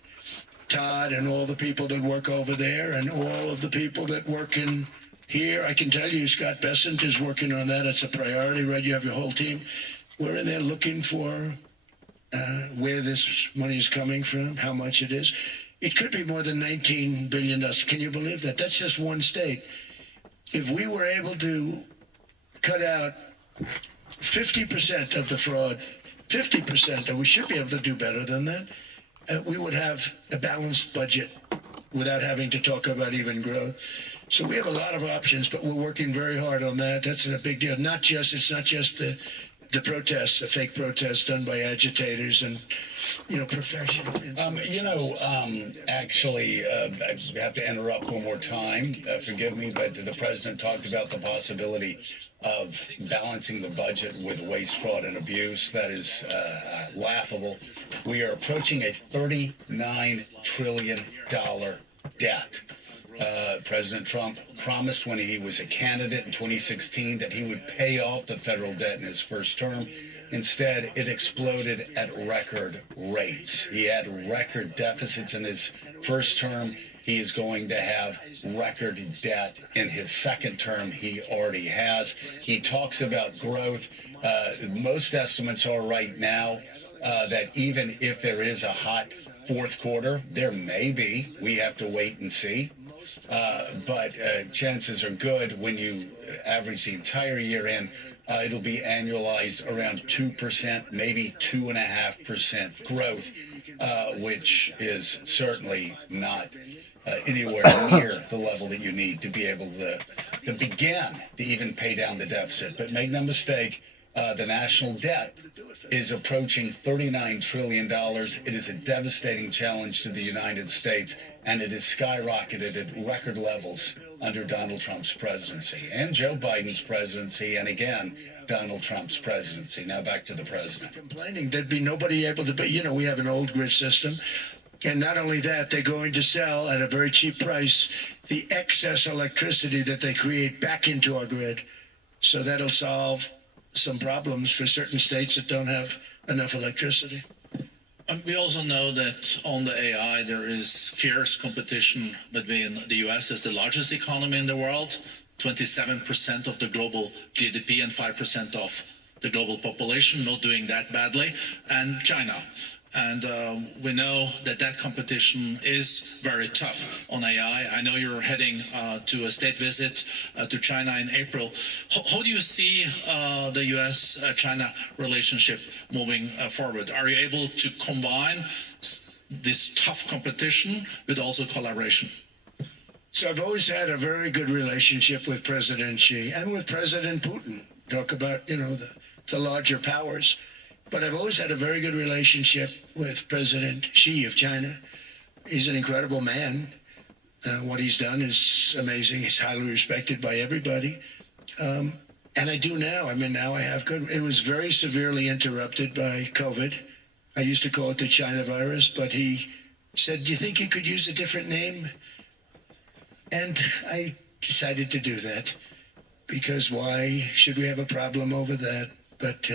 Todd, and all the people that work over there, and all of the people that work in here, I can tell you, Scott Bessent is working on that. It's a priority, right? You have your whole team. We're in there looking for where this money is coming from, how much it is. It could be more than $19 billion. Can you believe that? That's just one state. If we were able to cut out 50% of the fraud, 50%, and we should be able to do better than that, we would have a balanced budget without having to talk about even growth. So we have a lot of options, but we're working very hard on that. That's a big deal. It's not just the protests, the fake protests done by agitators and, professional. Actually, I have to interrupt one more time. Forgive me, but the president talked about the possibility of balancing the budget with waste, fraud, and abuse. That is laughable. We are approaching a $39 trillion debt. President Trump promised when he was a candidate in 2016 that he would pay off the federal debt in his first term. Instead, it exploded at record rates. He had record deficits in his first term. He is going to have record debt in his second term. He already has. He talks about growth. Most estimates are right now that even if there is a hot fourth quarter, there may be. We have to wait and see. But chances are good when you average the entire year in, it'll be annualized around 2%, maybe 2.5% growth, which is certainly not anywhere near the level that you need to be able to begin to even pay down the deficit. But make no mistake, the national debt is approaching $39 trillion. It is a devastating challenge to the United States, and it has skyrocketed at record levels under Donald Trump's presidency and Joe Biden's presidency, and again, Donald Trump's presidency. Now back to the president. Complaining there'd be nobody able to pay. We have an old grid system. And not only that, they're going to sell at a very cheap price the excess electricity that they create back into our grid. So that'll solve some problems for certain states that don't have enough electricity. We also know that on the AI, there is fierce competition between the US as the largest economy in the world, 27% of the global GDP and 5% of the global population, not doing that badly, and China. And we know that competition is very tough on AI. I know you're heading to a state visit to China in April. How do you see the US-China relationship moving forward? Are you able to combine this tough competition with also collaboration? So I've always had a very good relationship with President Xi and with President Putin. Talk about, the larger powers. But I've always had a very good relationship with President Xi of China. He's an incredible man. What he's done is amazing. He's highly respected by everybody. And I do now. Now I have good. It was very severely interrupted by COVID. I used to call it the China virus, but he said, "Do you think you could use a different name?" And I decided to do that because why should we have a problem over that? But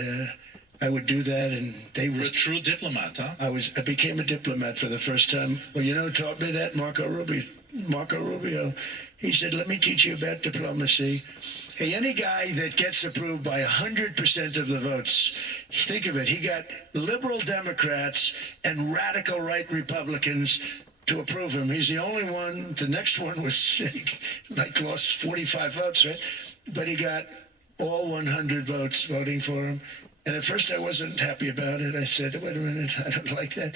I would do that, and they were You're a true diplomat, huh? I became a diplomat for the first time. Well, who taught me that? Marco Rubio. He said, "Let me teach you about diplomacy." Hey, any guy that gets approved by 100% of the votes, think of it. He got liberal Democrats and radical right Republicans to approve him. He's the only one. The next one was lost 45 votes, right? But he got all 100 votes voting for him. And at first I wasn't happy about it. I said, "Wait a minute, I don't like that."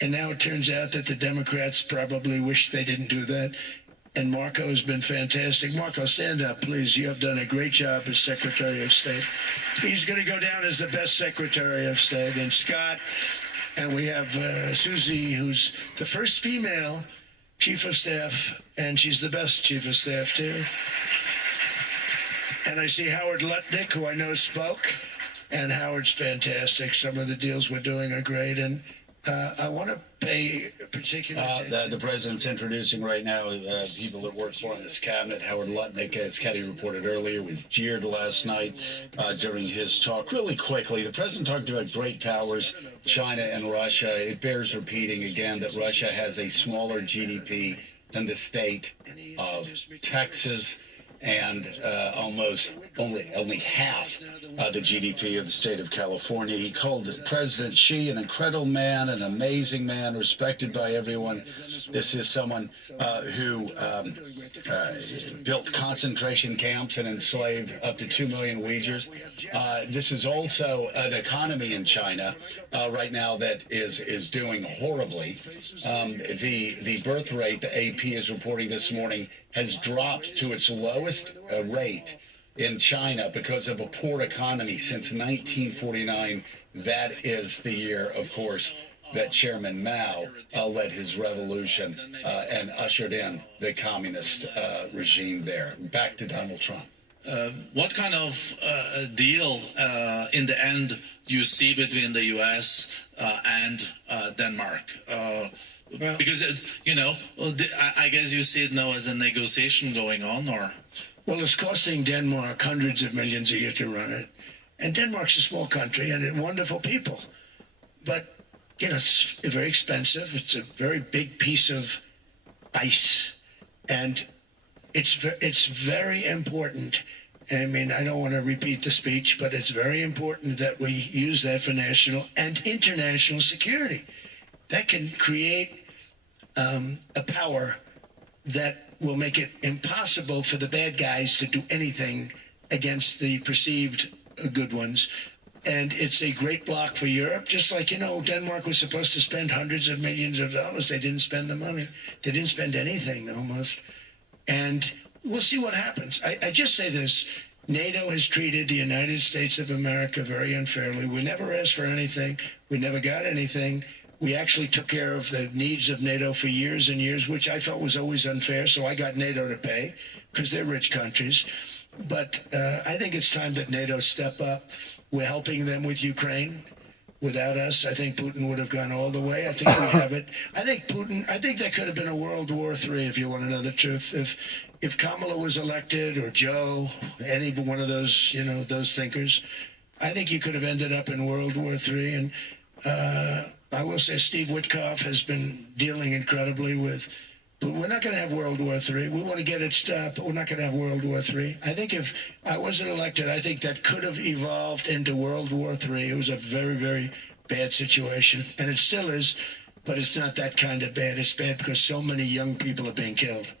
And now it turns out that the Democrats probably wish they didn't do that. And Marco has been fantastic. Marco, stand up, please. You have done a great job as Secretary of State. He's going to go down as the best Secretary of State. And Scott, and we have Susie, who's the first female Chief of Staff, and she's the best Chief of Staff, too. And I see Howard Lutnick, who I know spoke. And Howard's fantastic. Some of the deals we're doing are great. And I want to pay particular attention. The president's introducing right now people that work for him in his cabinet. Howard Lutnick, as Kelly reported earlier, was jeered last night during his talk. Really quickly, the president talked about great powers, China and Russia. It bears repeating again that Russia has a smaller GDP than the state of Texas. and almost only half the GDP of the state of California. He called President Xi an incredible man, an amazing man, respected by everyone. This is someone who built concentration camps and enslaved up to 2 million Uyghurs. This is also an economy in China right now that is doing horribly. The birth rate, the AP is reporting this morning, has dropped to its lowest rate in China because of a poor economy since 1949. That is the year, of course, that Chairman Mao led his revolution and ushered in the communist regime there. Back to Donald Trump. What kind of deal in the end do you see between the U.S. And Denmark? Because I guess you see it now as a negotiation going on, or? Well, it's costing Denmark hundreds of millions a year to run it. And Denmark's a small country and wonderful people. But, it's very expensive. It's a very big piece of ice. And it's very important. I mean, I don't want to repeat the speech, but it's very important that we use that for national and international security. That can create a power that will make it impossible for the bad guys to do anything against the perceived good ones. And it's a great block for Europe, just like, Denmark was supposed to spend hundreds of millions of dollars. They didn't spend the money. They didn't spend anything almost. And we'll see what happens. I just say this. NATO has treated the United States of America very unfairly. We never asked for anything. We never got anything. We actually took care of the needs of NATO for years and years, which I felt was always unfair. So I got NATO to pay because they're rich countries. But I think it's time that NATO step up. We're helping them with Ukraine. Without us, I think Putin would have gone all the way. I think we have it. I think that could have been a World War III, if you want to know the truth. If Kamala was elected, or Joe, any one of those, those thinkers, I think you could have ended up in World War III. And I will say Steve Witkoff has been dealing incredibly with, but we're not going to have World War III. We want to get it stopped, but we're not going to have World War III. I think if I wasn't elected, I think that could have evolved into World War III. It was a very, very bad situation, and it still is, but it's not that kind of bad. It's bad because so many young people are being killed.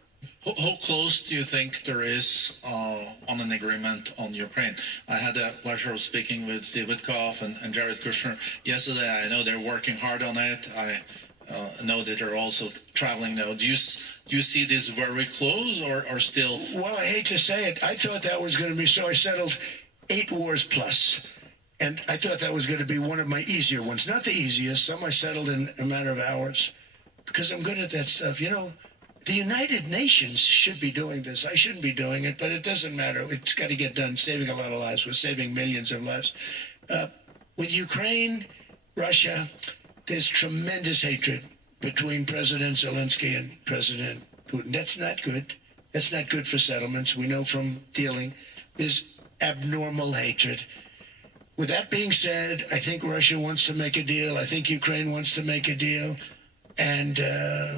How close do you think there is on an agreement on Ukraine? I had the pleasure of speaking with Steve Witkoff and Jared Kushner yesterday. I know they're working hard on it. I know that they're also traveling now. Do you see this very close or still? Well, I hate to say it. I thought that was going to be so. I settled 8 wars plus. And I thought that was going to be one of my easier ones. Not the easiest. Some I settled in a matter of hours because I'm good at that stuff. The United Nations should be doing this. I shouldn't be doing it, but it doesn't matter. It's got to get done, saving a lot of lives. We're saving millions of lives. With Ukraine, Russia, there's tremendous hatred between President Zelensky and President Putin. That's not good. That's not good for settlements. We know from dealing. There's abnormal hatred. With that being said, I think Russia wants to make a deal. I think Ukraine wants to make a deal. And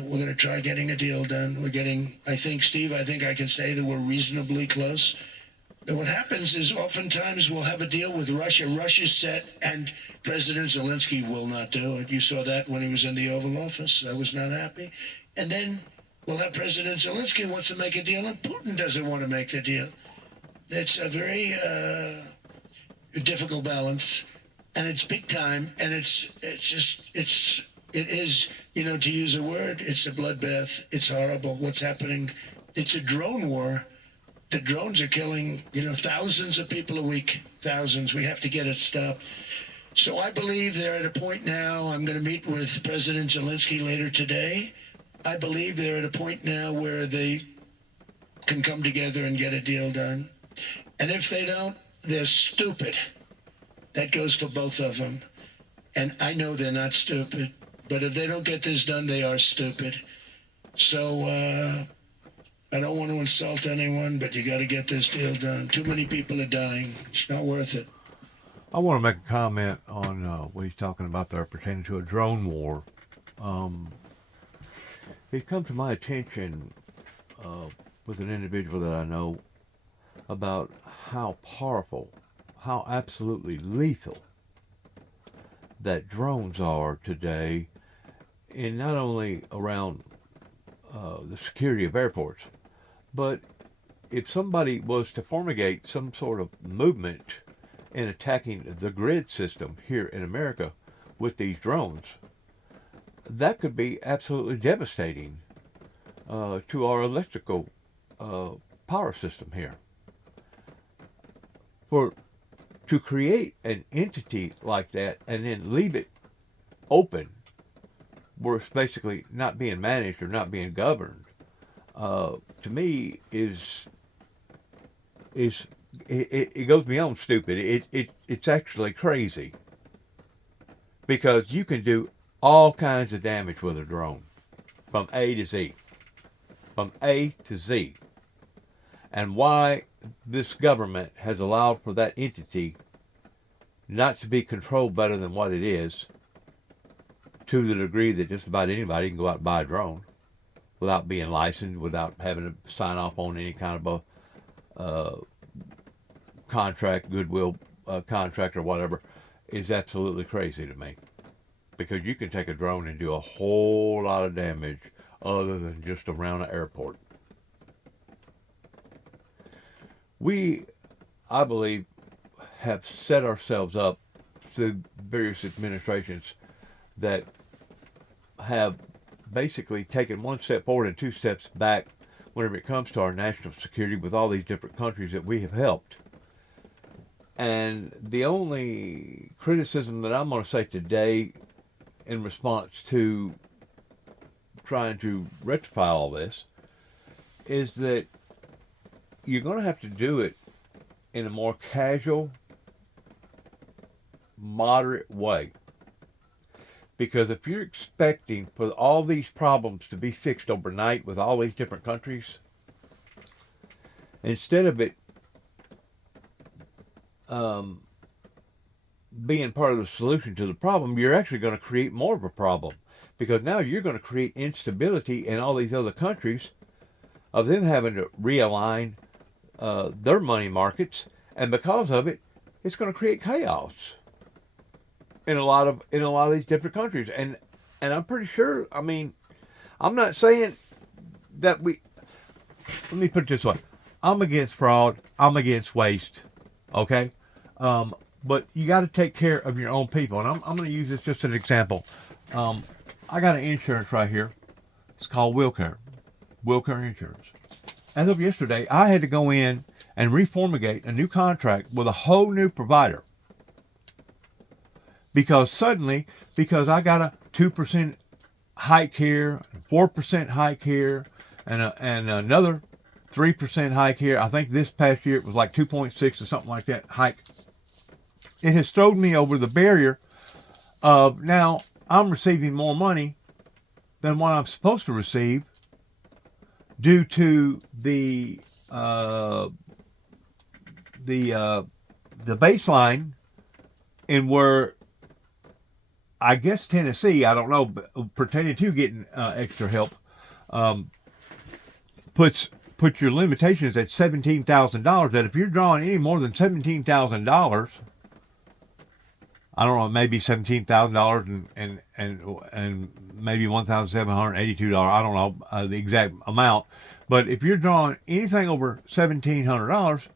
we're going to try getting a deal done. I think I can say that we're reasonably close. And what happens is oftentimes we'll have a deal with Russia. Russia's set, and President Zelensky will not do it. You saw that when he was in the Oval Office. I was not happy. And then we'll have President Zelensky wants to make a deal, and Putin doesn't want to make the deal. It's a very difficult balance, and it's big time, and it is, to use a word, it's a bloodbath. It's horrible what's happening. It's a drone war. The drones are killing, thousands of people a week. Thousands. We have to get it stopped. So I believe they're at a point now. I'm going to meet with President Zelensky later today. I believe they're at a point now where they can come together and get a deal done. And if they don't, they're stupid. That goes for both of them. And I know they're not stupid. But if they don't get this done, they are stupid. So I don't want to insult anyone, but you got to get this deal done. Too many people are dying. It's not worth it. I want to make a comment on what he's talking about there pertaining to a drone war. It come to my attention with an individual that I know about how powerful, how absolutely lethal that drones are today, in not only around the security of airports, but if somebody was to formulate some sort of movement in attacking the grid system here in America with these drones, that could be absolutely devastating to our electrical power system here. To create an entity like that and then leave it open, where it's basically not being managed or not being governed, to me it goes beyond stupid. It's actually crazy, because you can do all kinds of damage with a drone from A to Z. From A to Z. And why this government has allowed for that entity not to be controlled better than what it is, to the degree that just about anybody can go out and buy a drone without being licensed, without having to sign off on any kind of a contract, goodwill contract or whatever, is absolutely crazy to me. Because you can take a drone and do a whole lot of damage other than just around an airport. We, I believe, have set ourselves up through various administrations that have basically taken one step forward and two steps back whenever it comes to our national security with all these different countries that we have helped. And the only criticism that I'm going to say today in response to trying to rectify all this is that you're going to have to do it in a more casual, moderate way. Because if you're expecting for all these problems to be fixed overnight with all these different countries, instead of it being part of the solution to the problem, you're actually going to create more of a problem. Because now you're going to create instability in all these other countries of them having to realign their money markets, and because of it, it's going to create chaos in a lot of these different countries. And I'm pretty sure. I mean, I'm not saying that we. Let me put it this way: I'm against fraud. I'm against waste. Okay, but you got to take care of your own people. And I'm going to use this just as an example. I got an insurance right here. It's called WillCare. WillCare Insurance. As of yesterday, I had to go in and reformulate a new contract with a whole new provider. Because I got a 2% hike here, 4% hike here, and another 3% hike here. I think this past year it was like 2.6 or something like that hike. It has thrown me over the barrier of now I'm receiving more money than what I'm supposed to receive due to the baseline in where I guess Tennessee, I don't know, pertaining to getting extra help, puts your limitations at $17,000. That if you're drawing any more than $17,000, I don't know, maybe $17,000 and maybe $1,782. I don't know the exact amount, but if you're drawing anything over $1,700,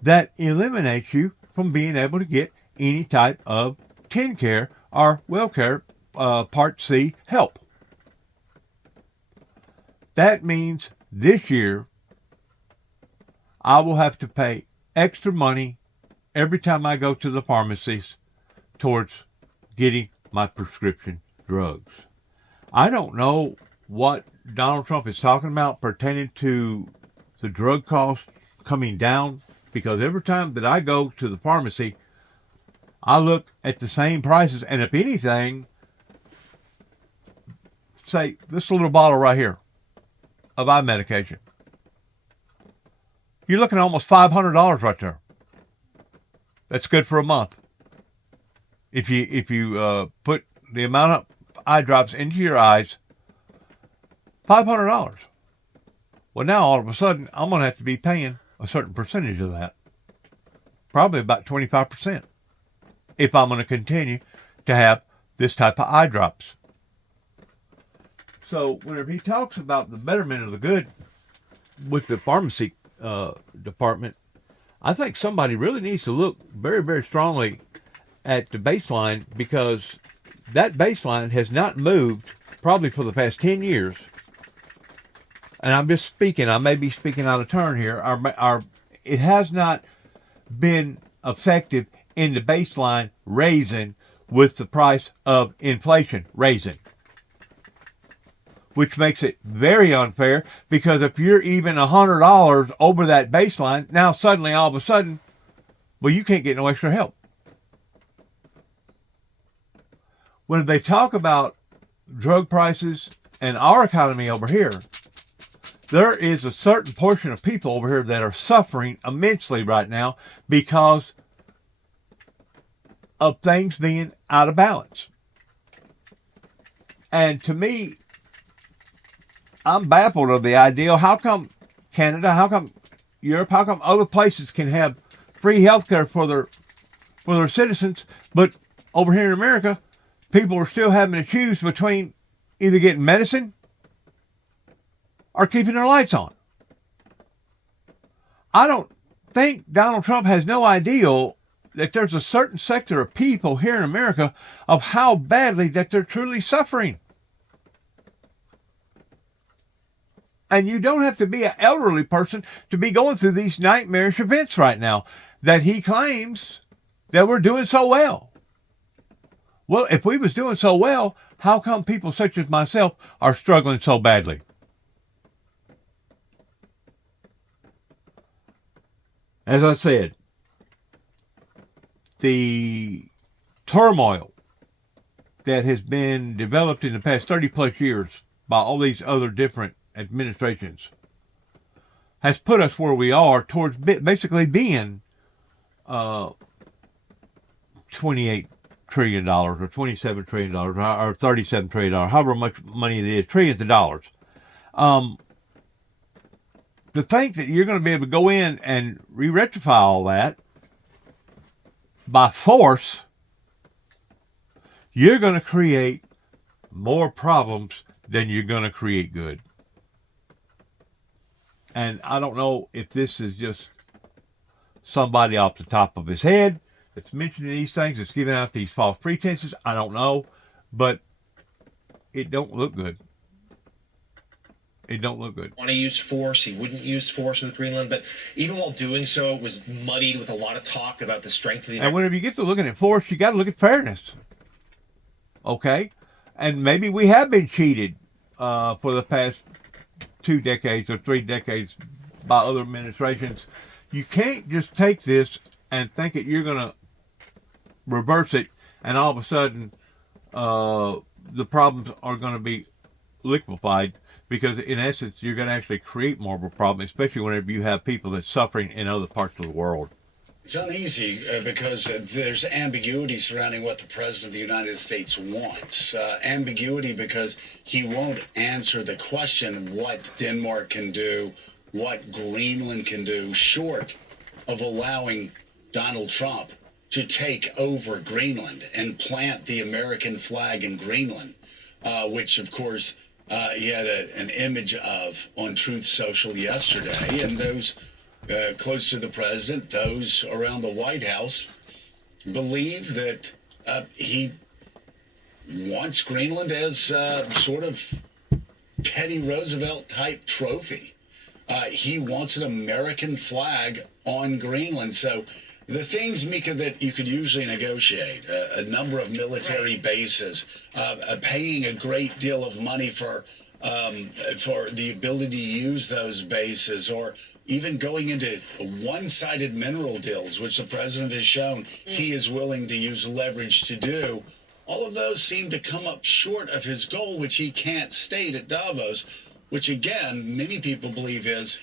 that eliminates you from being able to get any type of TennCare or WellCare Part C help. That means this year I will have to pay extra money every time I go to the pharmacies towards getting my prescription drugs. I don't know what Donald Trump is talking about pertaining to the drug costs coming down, because every time that I go to the pharmacy, I look at the same prices, and if anything, say this little bottle right here of eye medication, you're looking at almost $500 right there. That's good for a month. If you put the amount of eye drops into your eyes, $500. Well, now all of a sudden I'm going to have to be paying a certain percentage of that. Probably about 25%. If I'm going to continue to have this type of eye drops. So whenever he talks about the betterment of the good with the pharmacy department, I think somebody really needs to look very, very strongly at the baseline, because that baseline has not moved probably for the past 10 years. And I'm just speaking, I may be speaking out of turn here. It has not been effective in the baseline raising with the price of inflation raising, which makes it very unfair, because if you're even $100 over that baseline, now suddenly all of a sudden, well, you can't get no extra help. When they talk about drug prices and our economy over here, there is a certain portion of people over here that are suffering immensely right now because of things being out of balance. And to me, I'm baffled of the idea. How come Canada, how come Europe, how come other places can have free health care for their citizens, but over here in America, people are still having to choose between either getting medicine or keeping their lights on? I don't think Donald Trump has no idea that there's a certain sector of people here in America of how badly that they're truly suffering. And you don't have to be an elderly person to be going through these nightmarish events right now that he claims that we're doing so well. Well, if we was doing so well, how come people such as myself are struggling so badly? As I said, the turmoil that has been developed in the past 30 plus years by all these other different administrations has put us where we are towards basically being $28 trillion or $27 trillion or $37 trillion, however much money it is, trillions of dollars. To think that you're going to be able to go in and rectify all that by force, you're going to create more problems than you're going to create good. And I don't know if this is just somebody off the top of his head that's mentioning these things, that's giving out these false pretenses. I don't know, but it don't look good. It don't look good. Want to use force. He wouldn't use force with Greenland, but even while doing so, it was muddied with a lot of talk about the strength of the. And whenever you get to looking at force, you got to look at fairness. Okay, and maybe we have been cheated for the past 2 decades or 3 decades by other administrations. You can't just take this and think that you're going to reverse it, and all of a sudden the problems are going to be liquefied. Because in essence, you're going to actually create more of a problem, especially whenever you have people that's suffering in other parts of the world. It's uneasy because there's ambiguity surrounding what the President of the United States wants. Ambiguity because he won't answer the question of what Denmark can do, what Greenland can do, short of allowing Donald Trump to take over Greenland and plant the American flag in Greenland, which, of course, he had an image of on Truth Social yesterday, and those close to the president, those around the White House, believe that he wants Greenland as sort of Teddy Roosevelt type trophy. He wants an American flag on Greenland. So the things, Mika, that you could usually negotiate, a number of military bases, paying a great deal of money for the ability to use those bases, or even going into one-sided mineral deals, which the president has shown he is willing to use leverage to do. All of those seem to come up short of his goal, which he can't state at Davos, which again, many people believe is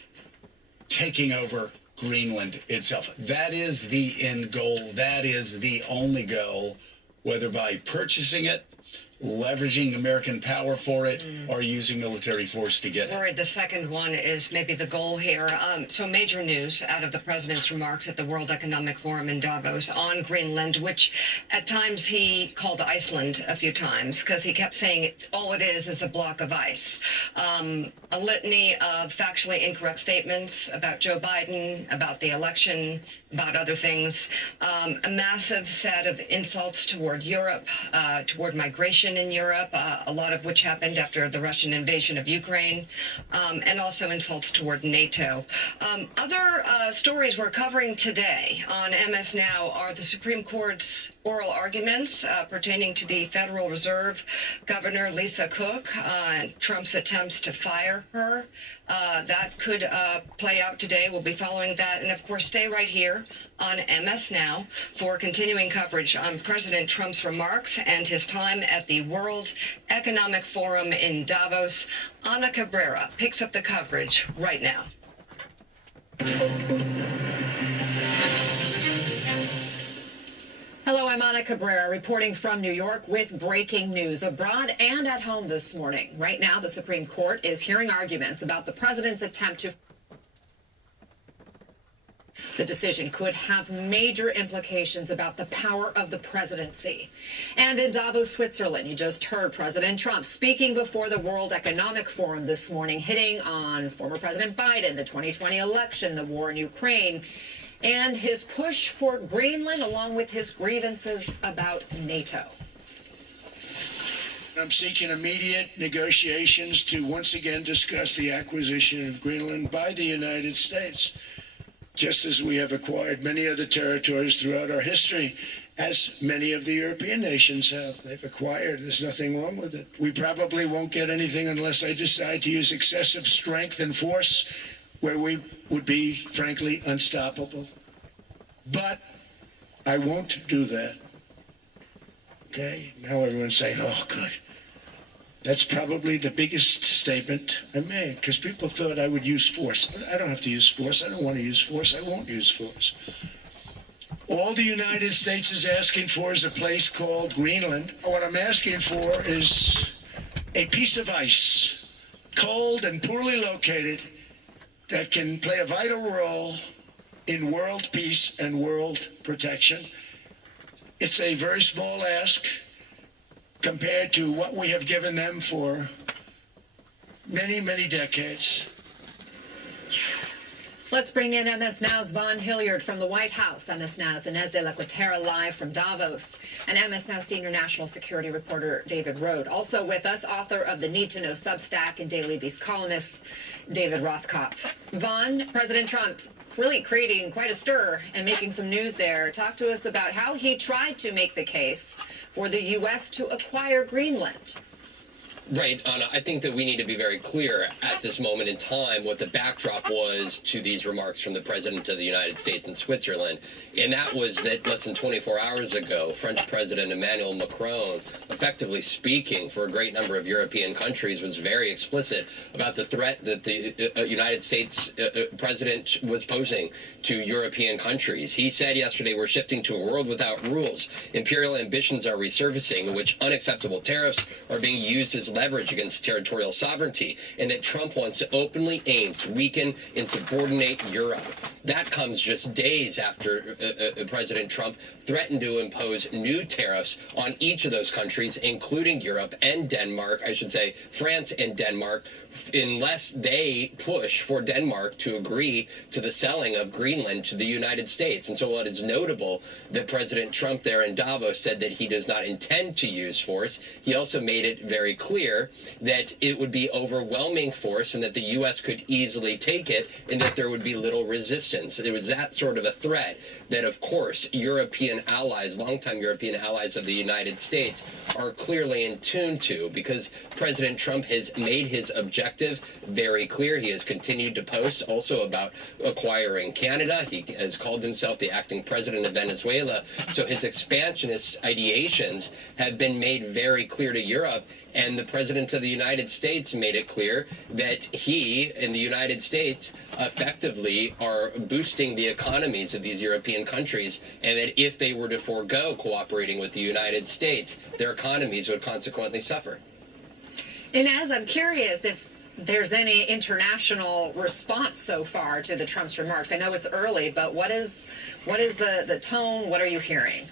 taking over Greenland itself. That is the end goal. That is the only goal, whether by purchasing it, leveraging American power for it or using military force to get it. Worried the second one is maybe the goal here. So major news out of the president's remarks at the World Economic Forum in Davos on Greenland, which at times he called Iceland a few times because he kept saying all it is a block of ice. A litany of factually incorrect statements about Joe Biden, about the election, about other things. A massive set of insults toward Europe, toward migration in Europe, a lot of which happened after the Russian invasion of Ukraine, and also insults toward NATO. Other stories we're covering today on MS Now are the Supreme Court's oral arguments pertaining to the Federal Reserve Governor Lisa Cook, and Trump's attempts to fire her. That could play out today. We'll be following that. And of course, stay right here on MS Now for continuing coverage on President Trump's remarks and his time at the World Economic Forum in Davos. Ana Cabrera picks up the coverage right now. Hello, I'm Ana Cabrera reporting from New York with breaking news abroad and at home this morning. Right now, the Supreme Court is hearing arguments about the president's attempt to. The decision could have major implications about the power of the presidency. And in Davos, Switzerland, you just heard President Trump speaking before the World Economic Forum this morning, hitting on former President Biden, the 2020 election, the war in Ukraine, and his push for Greenland, along with his grievances about NATO. I'm seeking immediate negotiations to once again discuss the acquisition of Greenland by the United States, just as we have acquired many other territories throughout our history, as many of the European nations have. They've acquired. There's nothing wrong with it. We probably won't get anything unless I decide to use excessive strength and force where we would be, frankly, unstoppable. But I won't do that. Okay? Now everyone's saying, oh, good. That's probably the biggest statement I made, because people thought I would use force. I don't have to use force. I don't want to use force. I won't use force. All the United States is asking for is a place called Greenland. What I'm asking for is a piece of ice, cold and poorly located, that can play a vital role in world peace and world protection. It's a very small ask compared to what we have given them for many, many decades. Let's bring in MS Now's Vaughn Hilliard from the White House. MS Now's Inez de la Cuetara live from Davos. And MS Now senior national security reporter David Rode. Also with us, author of the Need to Know Substack and Daily Beast columnist David Rothkopf. Vaughn, President Trump really creating quite a stir and making some news there. Talk to us about how he tried to make the case for the U.S. to acquire Greenland. Right, Anna. I think that we need to be very clear at this moment in time what the backdrop was to these remarks from the President of the United States in Switzerland. And that was that less than 24 hours ago, French President Emmanuel Macron, effectively speaking for a great number of European countries, was very explicit about the threat that the United States president was posing to European countries. He said yesterday, we're shifting to a world without rules. Imperial ambitions are resurfacing, in which unacceptable tariffs are being used as leverage against territorial sovereignty, and that Trump wants to openly aim to weaken and subordinate Europe. That comes just days after President Trump threatened to impose new tariffs on each of those countries, including Europe and Denmark, I should say France and Denmark, unless they push for Denmark to agree to the selling of Greenland to the United States. And so while it is notable that President Trump there in Davos said that he does not intend to use force, he also made it very clear that it would be overwhelming force and that the U.S. could easily take it and that there would be little resistance. It was that sort of a threat that, of course, European allies, longtime European allies of the United States, are clearly in tune to, because President Trump has made his objective very clear. He has continued to post also about acquiring Canada. He has called himself the acting president of Venezuela. So his expansionist ideations have been made very clear to Europe. And the president of the United States made it clear that he and the United States effectively are boosting the economies of these European countries, and that if they were to forego cooperating with the United States, their economies would consequently suffer. Inez, I'm curious if there's any international response so far to the Trump's remarks. I know it's early, but what is the tone? What are you hearing?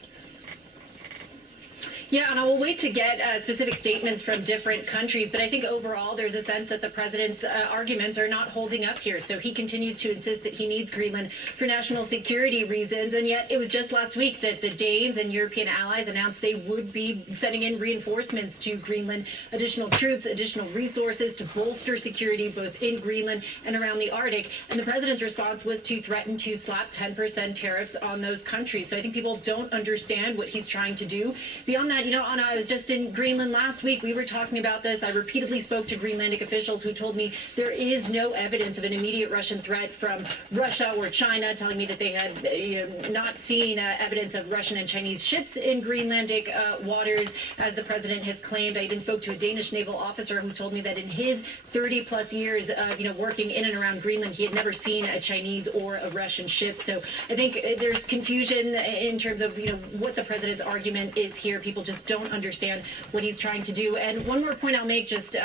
Yeah, and I will wait to get specific statements from different countries, but I think overall there's a sense that the president's arguments are not holding up here. So he continues to insist that he needs Greenland for national security reasons, and yet it was just last week that the Danes and European allies announced they would be sending in reinforcements to Greenland, additional troops, additional resources to bolster security both in Greenland and around the Arctic. And the president's response was to threaten to slap 10% tariffs on those countries. So I think people don't understand what he's trying to do. Beyond that, you know, Anna, I was just in Greenland last week. We were talking about this. I repeatedly spoke to Greenlandic officials who told me there is no evidence of an immediate Russian threat from Russia or China, telling me that they had not seen evidence of Russian and Chinese ships in Greenlandic waters, as the president has claimed. I even spoke to a Danish naval officer who told me that in his 30-plus years of working in and around Greenland, he had never seen a Chinese or a Russian ship. So I think there's confusion in terms of what the president's argument is here. People just don't understand what he's trying to do. And one more point I'll make, just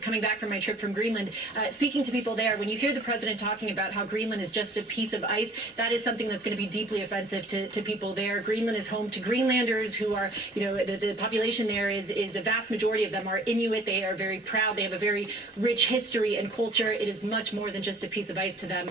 coming back from my trip from Greenland, speaking to people there, when you hear the president talking about how Greenland is just a piece of ice, that is something that's going to be deeply offensive to people there. Greenland is home to Greenlanders who are, the population there is a vast majority of them are Inuit. They are very proud. They have a very rich history and culture. It is much more than just a piece of ice to them.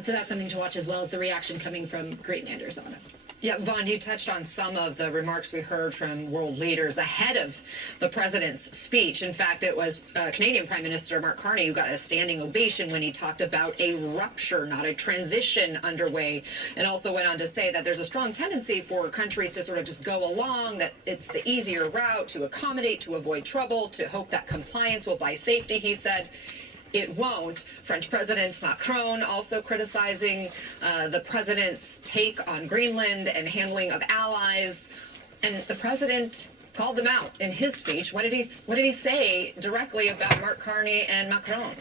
So that's something to watch, as well as the reaction coming from Greenlanders on it. Yeah, Vaughn, you touched on some of the remarks we heard from world leaders ahead of the president's speech. In fact, it was Canadian Prime Minister Mark Carney who got a standing ovation when he talked about a rupture, not a transition underway, and also went on to say that there's a strong tendency for countries to sort of just go along, that it's the easier route to accommodate, to avoid trouble, to hope that compliance will buy safety, he said. It won't. French President Macron also criticizing the president's take on Greenland and handling of allies. And the president called them out in his speech. What did he say directly about Mark Carney and Macron?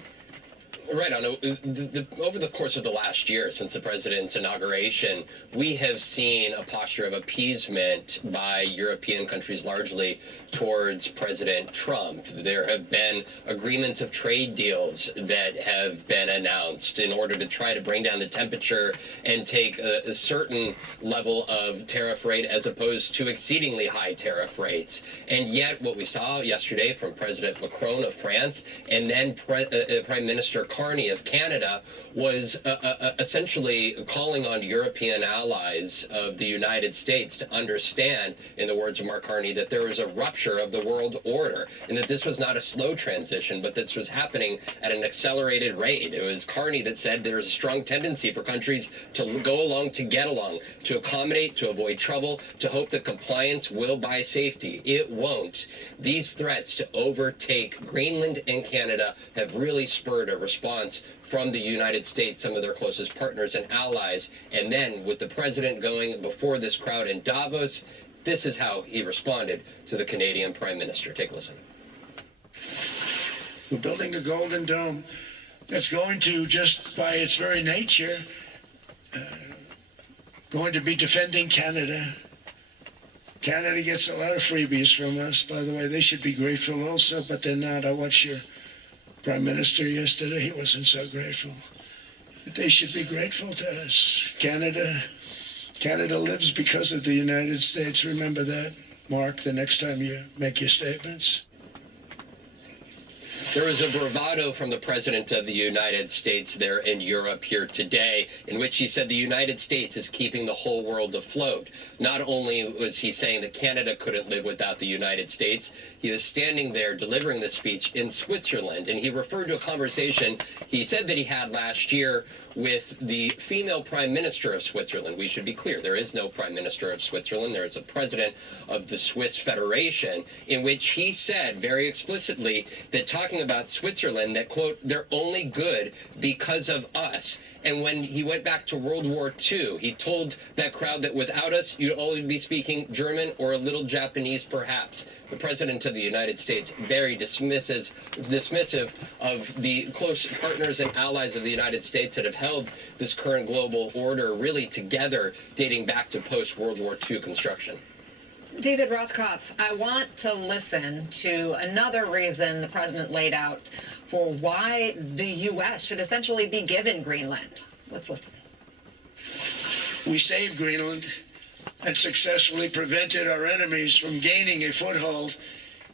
Right on. Over the course of the last year, since the president's inauguration, we have seen a posture of appeasement by European countries largely towards President Trump. There have been agreements of trade deals that have been announced in order to try to bring down the temperature and take a certain level of tariff rate as opposed to exceedingly high tariff rates. And yet what we saw yesterday from President Macron of France and then Prime Minister Carney of Canada was essentially calling on European allies of the United States to understand, in the words of Mark Carney, that there was a rupture of the world order and that this was not a slow transition, but this was happening at an accelerated rate. It was Carney that said there's a strong tendency for countries to go along to get along, to accommodate, to avoid trouble, to hope that compliance will buy safety. It won't. These threats to overtake Greenland and Canada have really spurred a response from the United States, some of their closest partners and allies. And then with the president going before this crowd in Davos, this is how he responded to the Canadian Prime Minister. Take a listen. We're building a Golden Dome that's going to, just by its very nature, going to be defending Canada. Canada gets a lot of freebies from us, by the way. They should be grateful also, but they're not. I watched your Prime Minister yesterday. He wasn't so grateful. But they should be grateful to us. Canada lives because of the United States. Remember that, Mark, the next time you make your statements. There was a bravado from the President of the United States there in Europe here today, in which he said the United States is keeping the whole world afloat. Not only was he saying that Canada couldn't live without the United States, he was standing there delivering this speech in Switzerland, and he referred to a conversation he said that he had last year with the female Prime Minister of Switzerland. We should be clear, there is no Prime Minister of Switzerland. There is a president of the Swiss Federation, in which he said very explicitly that talking talking about Switzerland that, quote, they're only good because of us. And when he went back to World War II, he told that crowd that without us, you'd only be speaking German or a little Japanese, perhaps. The President of the United States, very dismissive of the close partners and allies of the United States that have held this current global order really together, dating back to post-World War II construction. David Rothkopf, I want to listen to another reason the president laid out for why the U.S. should essentially be given Greenland. Let's listen. We saved Greenland and successfully prevented our enemies from gaining a foothold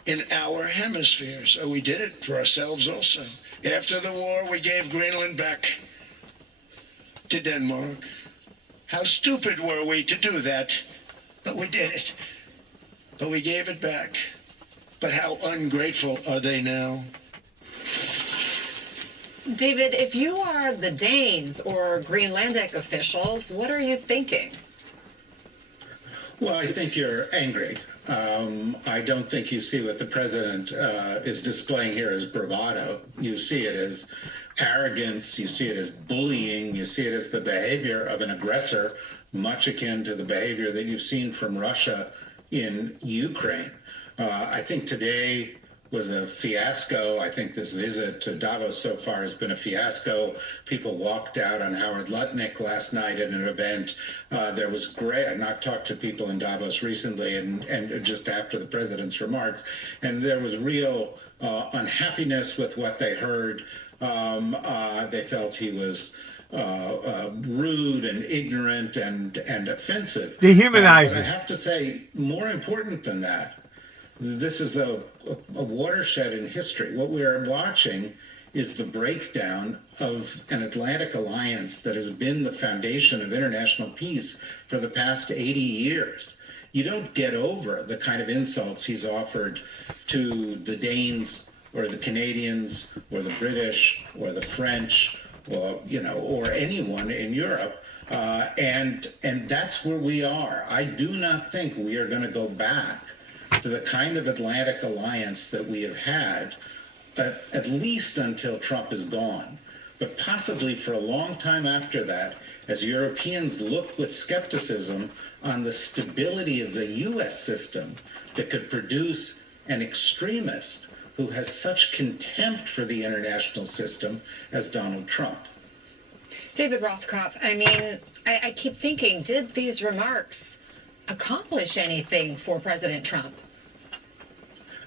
in our hemisphere. So we did it for ourselves also. After the war, we gave Greenland back to Denmark. How stupid were we to do that? But we did it. But we gave it back. But how ungrateful are they now? David, if you are the Danes or Greenlandic officials, what are you thinking? Well, I think you're angry. I don't think you see what the president is displaying here as bravado. You see it as arrogance. You see it as bullying. You see it as the behavior of an aggressor, much akin to the behavior that you've seen from Russia in Ukraine. I think today was a fiasco. I think this visit to Davos so far has been a fiasco. People walked out on Howard Lutnick last night at an event. There was great, I've not talked to people in Davos recently and just after the president's remarks, and there was real unhappiness with what they heard. They felt he was rude and ignorant and offensive. Dehumanizing. But I have to say, more important than that, this is a watershed in history. What we are watching is the breakdown of an Atlantic alliance that has been the foundation of international peace for the past 80 years. You don't get over the kind of insults he's offered to the Danes or the Canadians or the British or the French or anyone in Europe. And that's where we are. I do not think we are going to go back to the kind of Atlantic alliance that we have had, at least until Trump is gone, but possibly for a long time after that, as Europeans look with skepticism on the stability of the U.S. system that could produce an extremist who has such contempt for the international system as Donald Trump. David Rothkopf, I mean, I keep thinking, did these remarks accomplish anything for President Trump?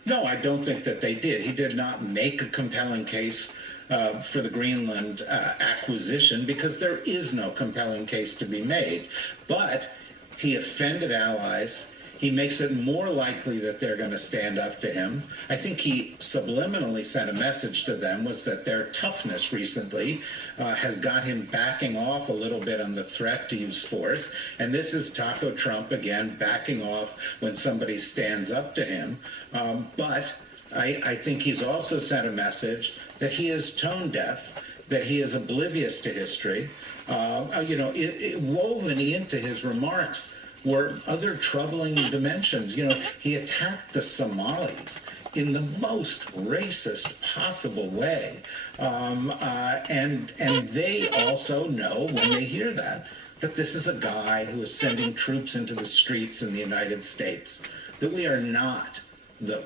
No, I don't think that they did. He did not make a compelling case for the Greenland acquisition because there is no compelling case to be made. But he offended allies. He makes it more likely that they're going to stand up to him. I think he subliminally sent a message to them was that their toughness recently has got him backing off a little bit on the threat to use force. And this is Taco Trump again backing off when somebody stands up to him. But I think he's also sent a message that he is tone deaf, that he is oblivious to history. Woven into his remarks were other troubling dimensions. He attacked the Somalis in the most racist possible way. And they also know when they hear that this is a guy who is sending troops into the streets in the United States, that we are not the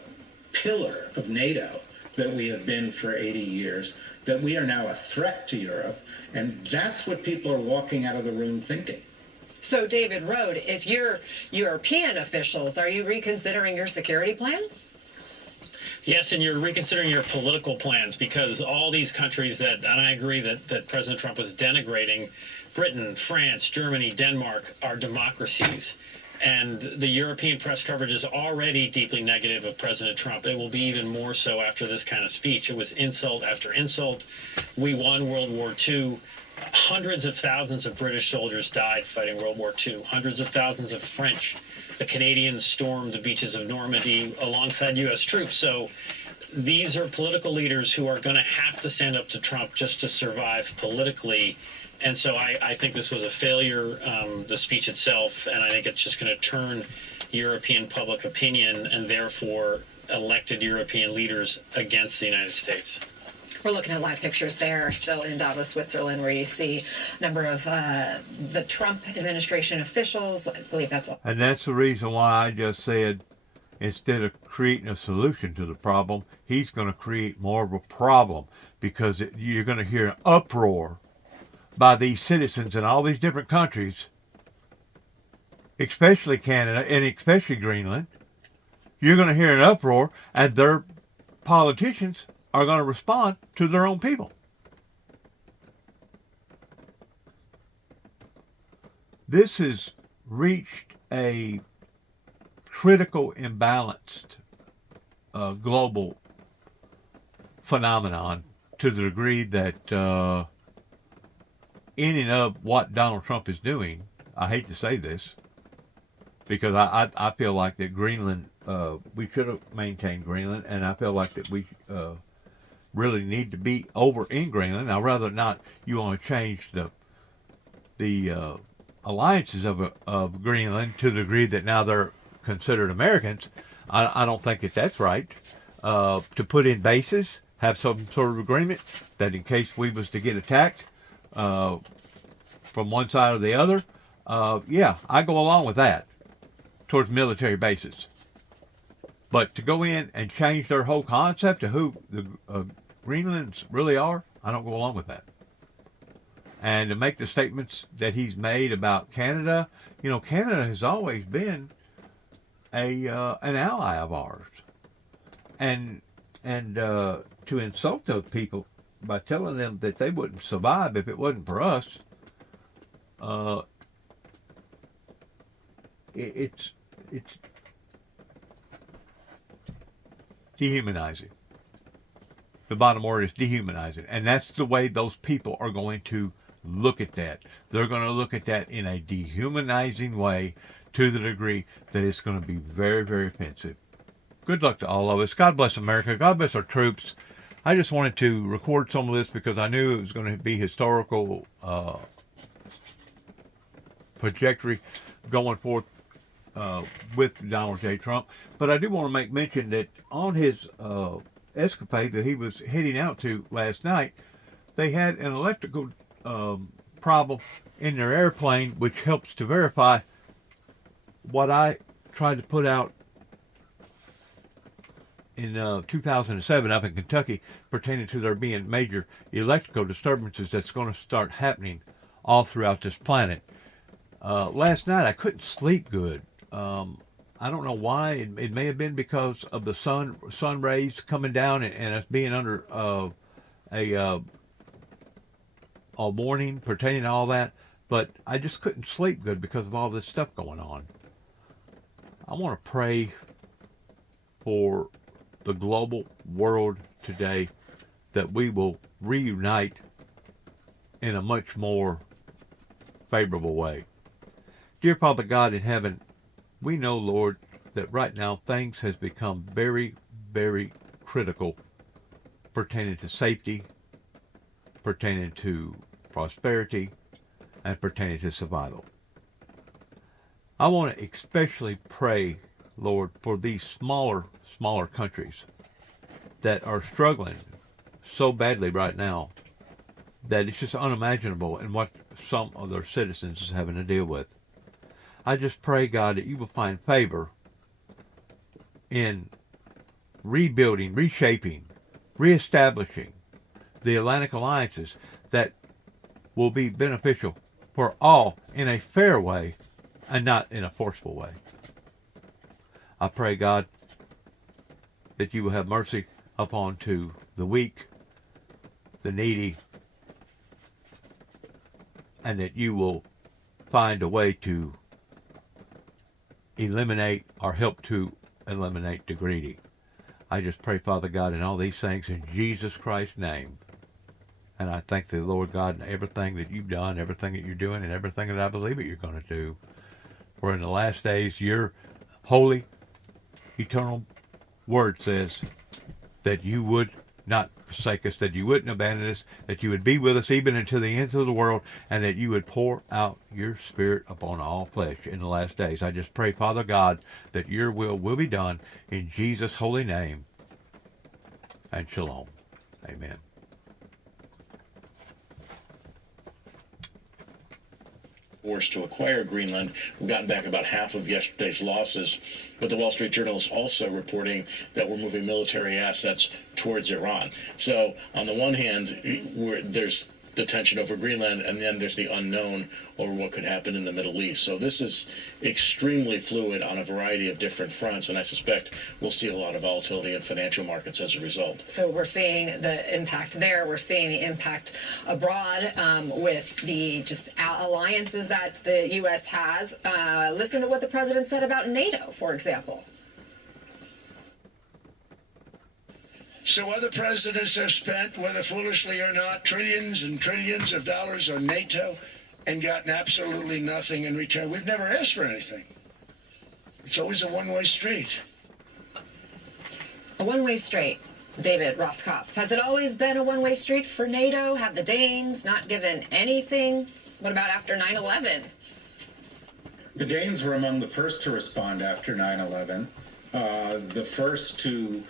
pillar of NATO that we have been for 80 years, that we are now a threat to Europe. And that's what people are walking out of the room thinking. So, David Rohde, if you're European officials, are you reconsidering your security plans? Yes, and you're reconsidering your political plans because all these countries and I agree that President Trump was denigrating, Britain, France, Germany, Denmark, are democracies. And the European press coverage is already deeply negative of President Trump. It will be even more so after this kind of speech. It was insult after insult. We won World War II. Hundreds of thousands of British soldiers died fighting World War II. Hundreds of thousands of French. The Canadians stormed the beaches of Normandy alongside U.S. troops. So these are political leaders who are going to have to stand up to Trump just to survive politically. And so I think this was a failure, the speech itself, and I think it's just going to turn European public opinion and therefore elected European leaders against the United States. We're looking at live pictures there, still in Davos, Switzerland, where you see a number of the Trump administration officials. I believe that's all. And that's the reason why I just said, instead of creating a solution to the problem, he's going to create more of a problem, because you're going to hear an uproar by these citizens in all these different countries, especially Canada and especially Greenland. You're going to hear an uproar, and their politicians are going to respond to their own people. This has reached a critical, imbalanced global phenomenon, to the degree that in and of what Donald Trump is doing, I hate to say this, because I feel like that Greenland, we should have maintained Greenland, and I feel like that we really need to be over in Greenland. Now, rather not you want to change the alliances of Greenland to the degree that now they're considered Americans. I don't think that that's right. To put in bases, have some sort of agreement that in case we was to get attacked from one side or the other, yeah, I go along with that towards military bases. But to go in and change their whole concept of who the Greenlands really are, I don't go along with that. And to make the statements that he's made about Canada, you know, Canada has always been an ally of ours. And to insult those people by telling them that they wouldn't survive if it wasn't for us, it's dehumanizing. The bottom word is dehumanizing. And that's the way those people are going to look at that. They're going to look at that in a dehumanizing way, to the degree that it's going to be very, very offensive. Good luck to all of us. God bless America. God bless our troops. I just wanted to record some of this because I knew it was going to be historical trajectory going forth with Donald J. Trump. But I do want to make mention that on his escapade that he was heading out to last night, they had an electrical problem in their airplane, which helps to verify what I tried to put out in 2007 up in Kentucky, pertaining to there being major electrical disturbances that's going to start happening all throughout this planet. Last night I couldn't sleep good. I don't know why. It may have been because of the sun rays coming down and us being under a warning pertaining to all that. But I just couldn't sleep good because of all this stuff going on. I want to pray for the global world today, that we will reunite in a much more favorable way. Dear Father God in heaven, we know, Lord, that right now things has become very, very critical pertaining to safety, pertaining to prosperity, and pertaining to survival. I want to especially pray, Lord, for these smaller countries that are struggling so badly right now that it's just unimaginable in what some of their citizens is having to deal with. I just pray, God, that you will find favor in rebuilding, reshaping, reestablishing the Atlantic alliances that will be beneficial for all in a fair way and not in a forceful way. I pray, God, that you will have mercy upon to the weak, the needy, and that you will find a way to eliminate or help to eliminate the greedy. I just pray, Father God, in all these things in Jesus Christ's name. And I thank the Lord God in everything that you've done, everything that you're doing, and everything that I believe that you're going to do. For in the last days, your holy, eternal word says that you would not forsake us, that you wouldn't abandon us, that you would be with us even until the ends of the world, and that you would pour out your Spirit upon all flesh in the last days. I just pray, Father God, that your will be done in Jesus' holy name. And shalom. Amen. Forced to acquire Greenland. We've gotten back about half of yesterday's losses, but the Wall Street Journal is also reporting that we're moving military assets towards Iran. So on the one hand, there's the tension over Greenland, and then there's the unknown over what could happen in the Middle East. So this is extremely fluid on a variety of different fronts, and I suspect we'll see a lot of volatility in financial markets as a result. So we're seeing the impact there. We're seeing the impact abroad with the just alliances that the U.S. has. Listen to what the president said about NATO, for example. So other presidents have spent, whether foolishly or not, trillions and trillions of dollars on NATO and gotten absolutely nothing in return. We've never asked for anything. It's always a one-way street. A one-way street. David Rothkopf. Has it always been a one-way street for NATO? Have the Danes not given anything? What about after 9/11? The Danes were among the first to respond after 9/11, the first to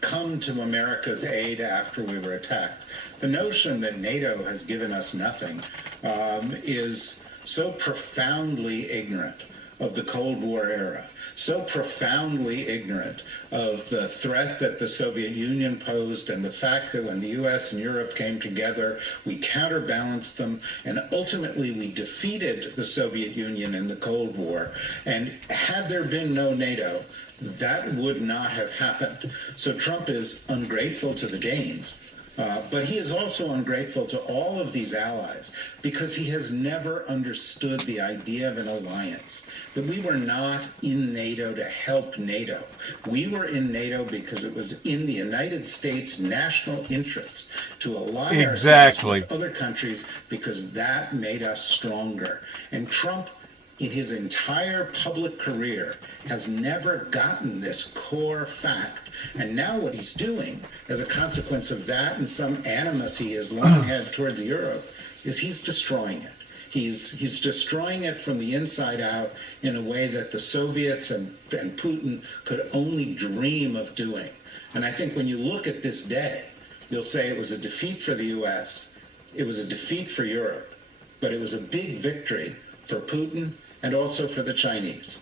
come to America's aid after we were attacked. The notion that NATO has given us nothing is so profoundly ignorant of the Cold War era, so profoundly ignorant of the threat that the Soviet Union posed and the fact that when the US and Europe came together, we counterbalanced them, and ultimately we defeated the Soviet Union in the Cold War. And had there been no NATO, that would not have happened. So Trump is ungrateful to the Danes, but he is also ungrateful to all of these allies because he has never understood the idea of an alliance, that we were not in NATO to help NATO. We were in NATO because it was in the United States' national interest to ally ourselves with other countries because that made us stronger. And Trump, in his entire public career, has never gotten this core fact. And now what he's doing, as a consequence of that and some animus he has long had towards Europe, is he's destroying it. He's destroying it from the inside out in a way that the Soviets and Putin could only dream of doing. And I think when you look at this day, you'll say it was a defeat for the US, it was a defeat for Europe, but it was a big victory for Putin and also for the Chinese.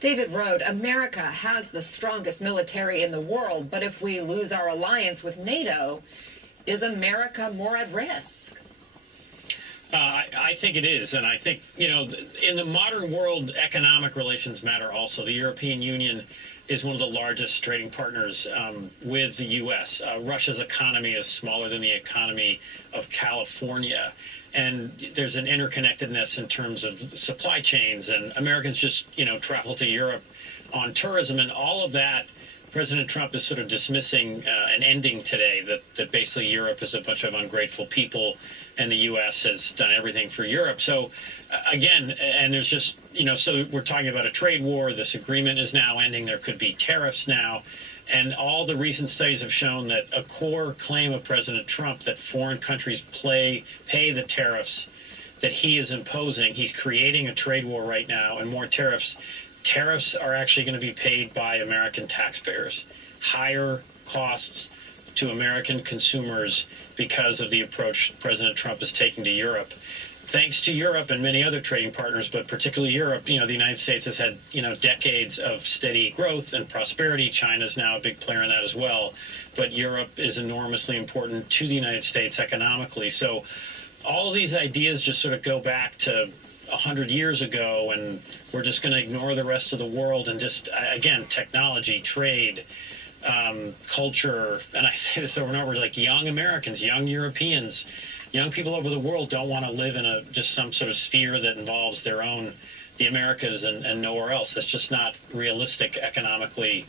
David Rohde, America has the strongest military in the world, but if we lose our alliance with NATO, is America more at risk? I think it is. And I think, in the modern world, economic relations matter also. The European Union is one of the largest trading partners with the U.S. Russia's economy is smaller than the economy of California. And there's an interconnectedness in terms of supply chains, and Americans just, travel to Europe on tourism, and all of that. President Trump is sort of dismissing and ending today that basically Europe is a bunch of ungrateful people and the U.S. has done everything for Europe. So again, and there's just, so we're talking about a trade war. This agreement is now ending. There could be tariffs now. And all the recent studies have shown that a core claim of President Trump that foreign countries pay the tariffs that he is imposing. He's creating a trade war right now and more tariffs. Tariffs are actually going to be paid by American taxpayers. Higher costs to American consumers because of the approach President Trump is taking to Europe. Thanks to Europe and many other trading partners, but particularly Europe, the United States has had, decades of steady growth and prosperity. China's now a big player in that as well. But Europe is enormously important to the United States economically. So all of these ideas just sort of go back to 100 years ago, and we're just going to ignore the rest of the world and just, again, technology, trade, culture. And I say this over and over, like young Americans, young Europeans, young people over the world don't want to live in just some sort of sphere that involves their own, the Americas and nowhere else. That's just not realistic economically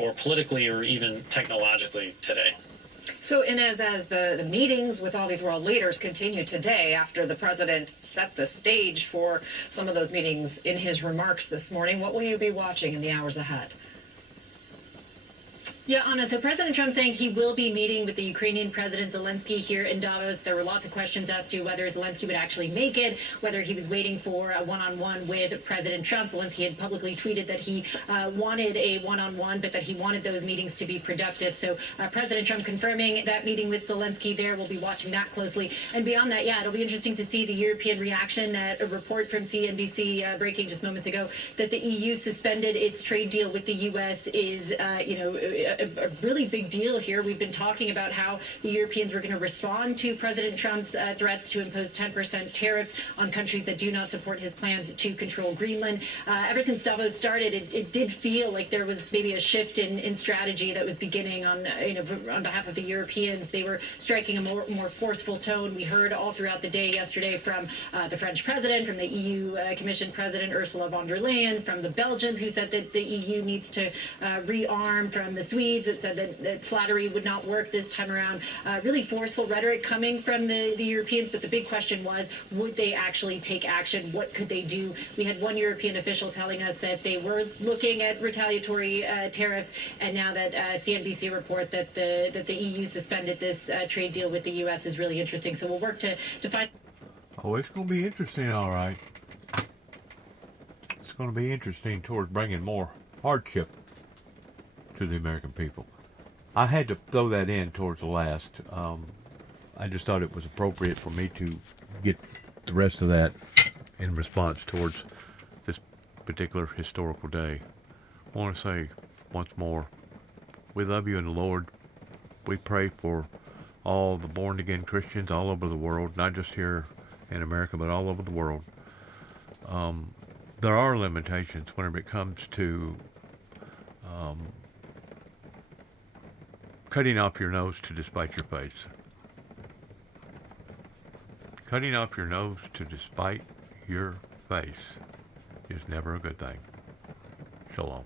or politically or even technologically today. So Inez, as the meetings with all these world leaders continue today after the president set the stage for some of those meetings in his remarks this morning, what will you be watching in the hours ahead? Yeah, Anna. So President Trump saying he will be meeting with the Ukrainian President Zelensky here in Davos. There were lots of questions as to whether Zelensky would actually make it, whether he was waiting for a one-on-one with President Trump. Zelensky had publicly tweeted that he wanted a one-on-one, but that he wanted those meetings to be productive. So President Trump confirming that meeting with Zelensky there. We'll be watching that closely. And beyond that, yeah, it'll be interesting to see the European reaction. A report from CNBC breaking just moments ago that the EU suspended its trade deal with the U.S. is, a really big deal here. We've been talking about how the Europeans were going to respond to President Trump's threats to impose 10% tariffs on countries that do not support his plans to control Greenland. Ever since Davos started, it did feel like there was maybe a shift in strategy that was beginning on behalf of the Europeans. They were striking a more forceful tone. We heard all throughout the day yesterday from the French president, from the EU Commission President Ursula von der Leyen, from the Belgians who said that the EU needs to rearm, from the Swedes that said that flattery would not work this time around. Really forceful rhetoric coming from the Europeans, but the big question was, would they actually take action? What could they do? We had one European official telling us that they were looking at retaliatory tariffs, and now that CNBC report that the EU suspended this trade deal with the U.S. is really interesting. So we'll work to find. Oh, it's going to be interesting, all right. It's going to be interesting towards bringing more hardship to the American people. I had to throw that in towards the last. I just thought it was appropriate for me to get the rest of that in response towards this particular historical day. I want to say once more, we love you in the Lord. We pray for all the born-again Christians all over the world, not just here in America, but all over the world. There are limitations whenever it comes to cutting off your nose to despite your face. Cutting off your nose to despite your face is never a good thing. Shalom.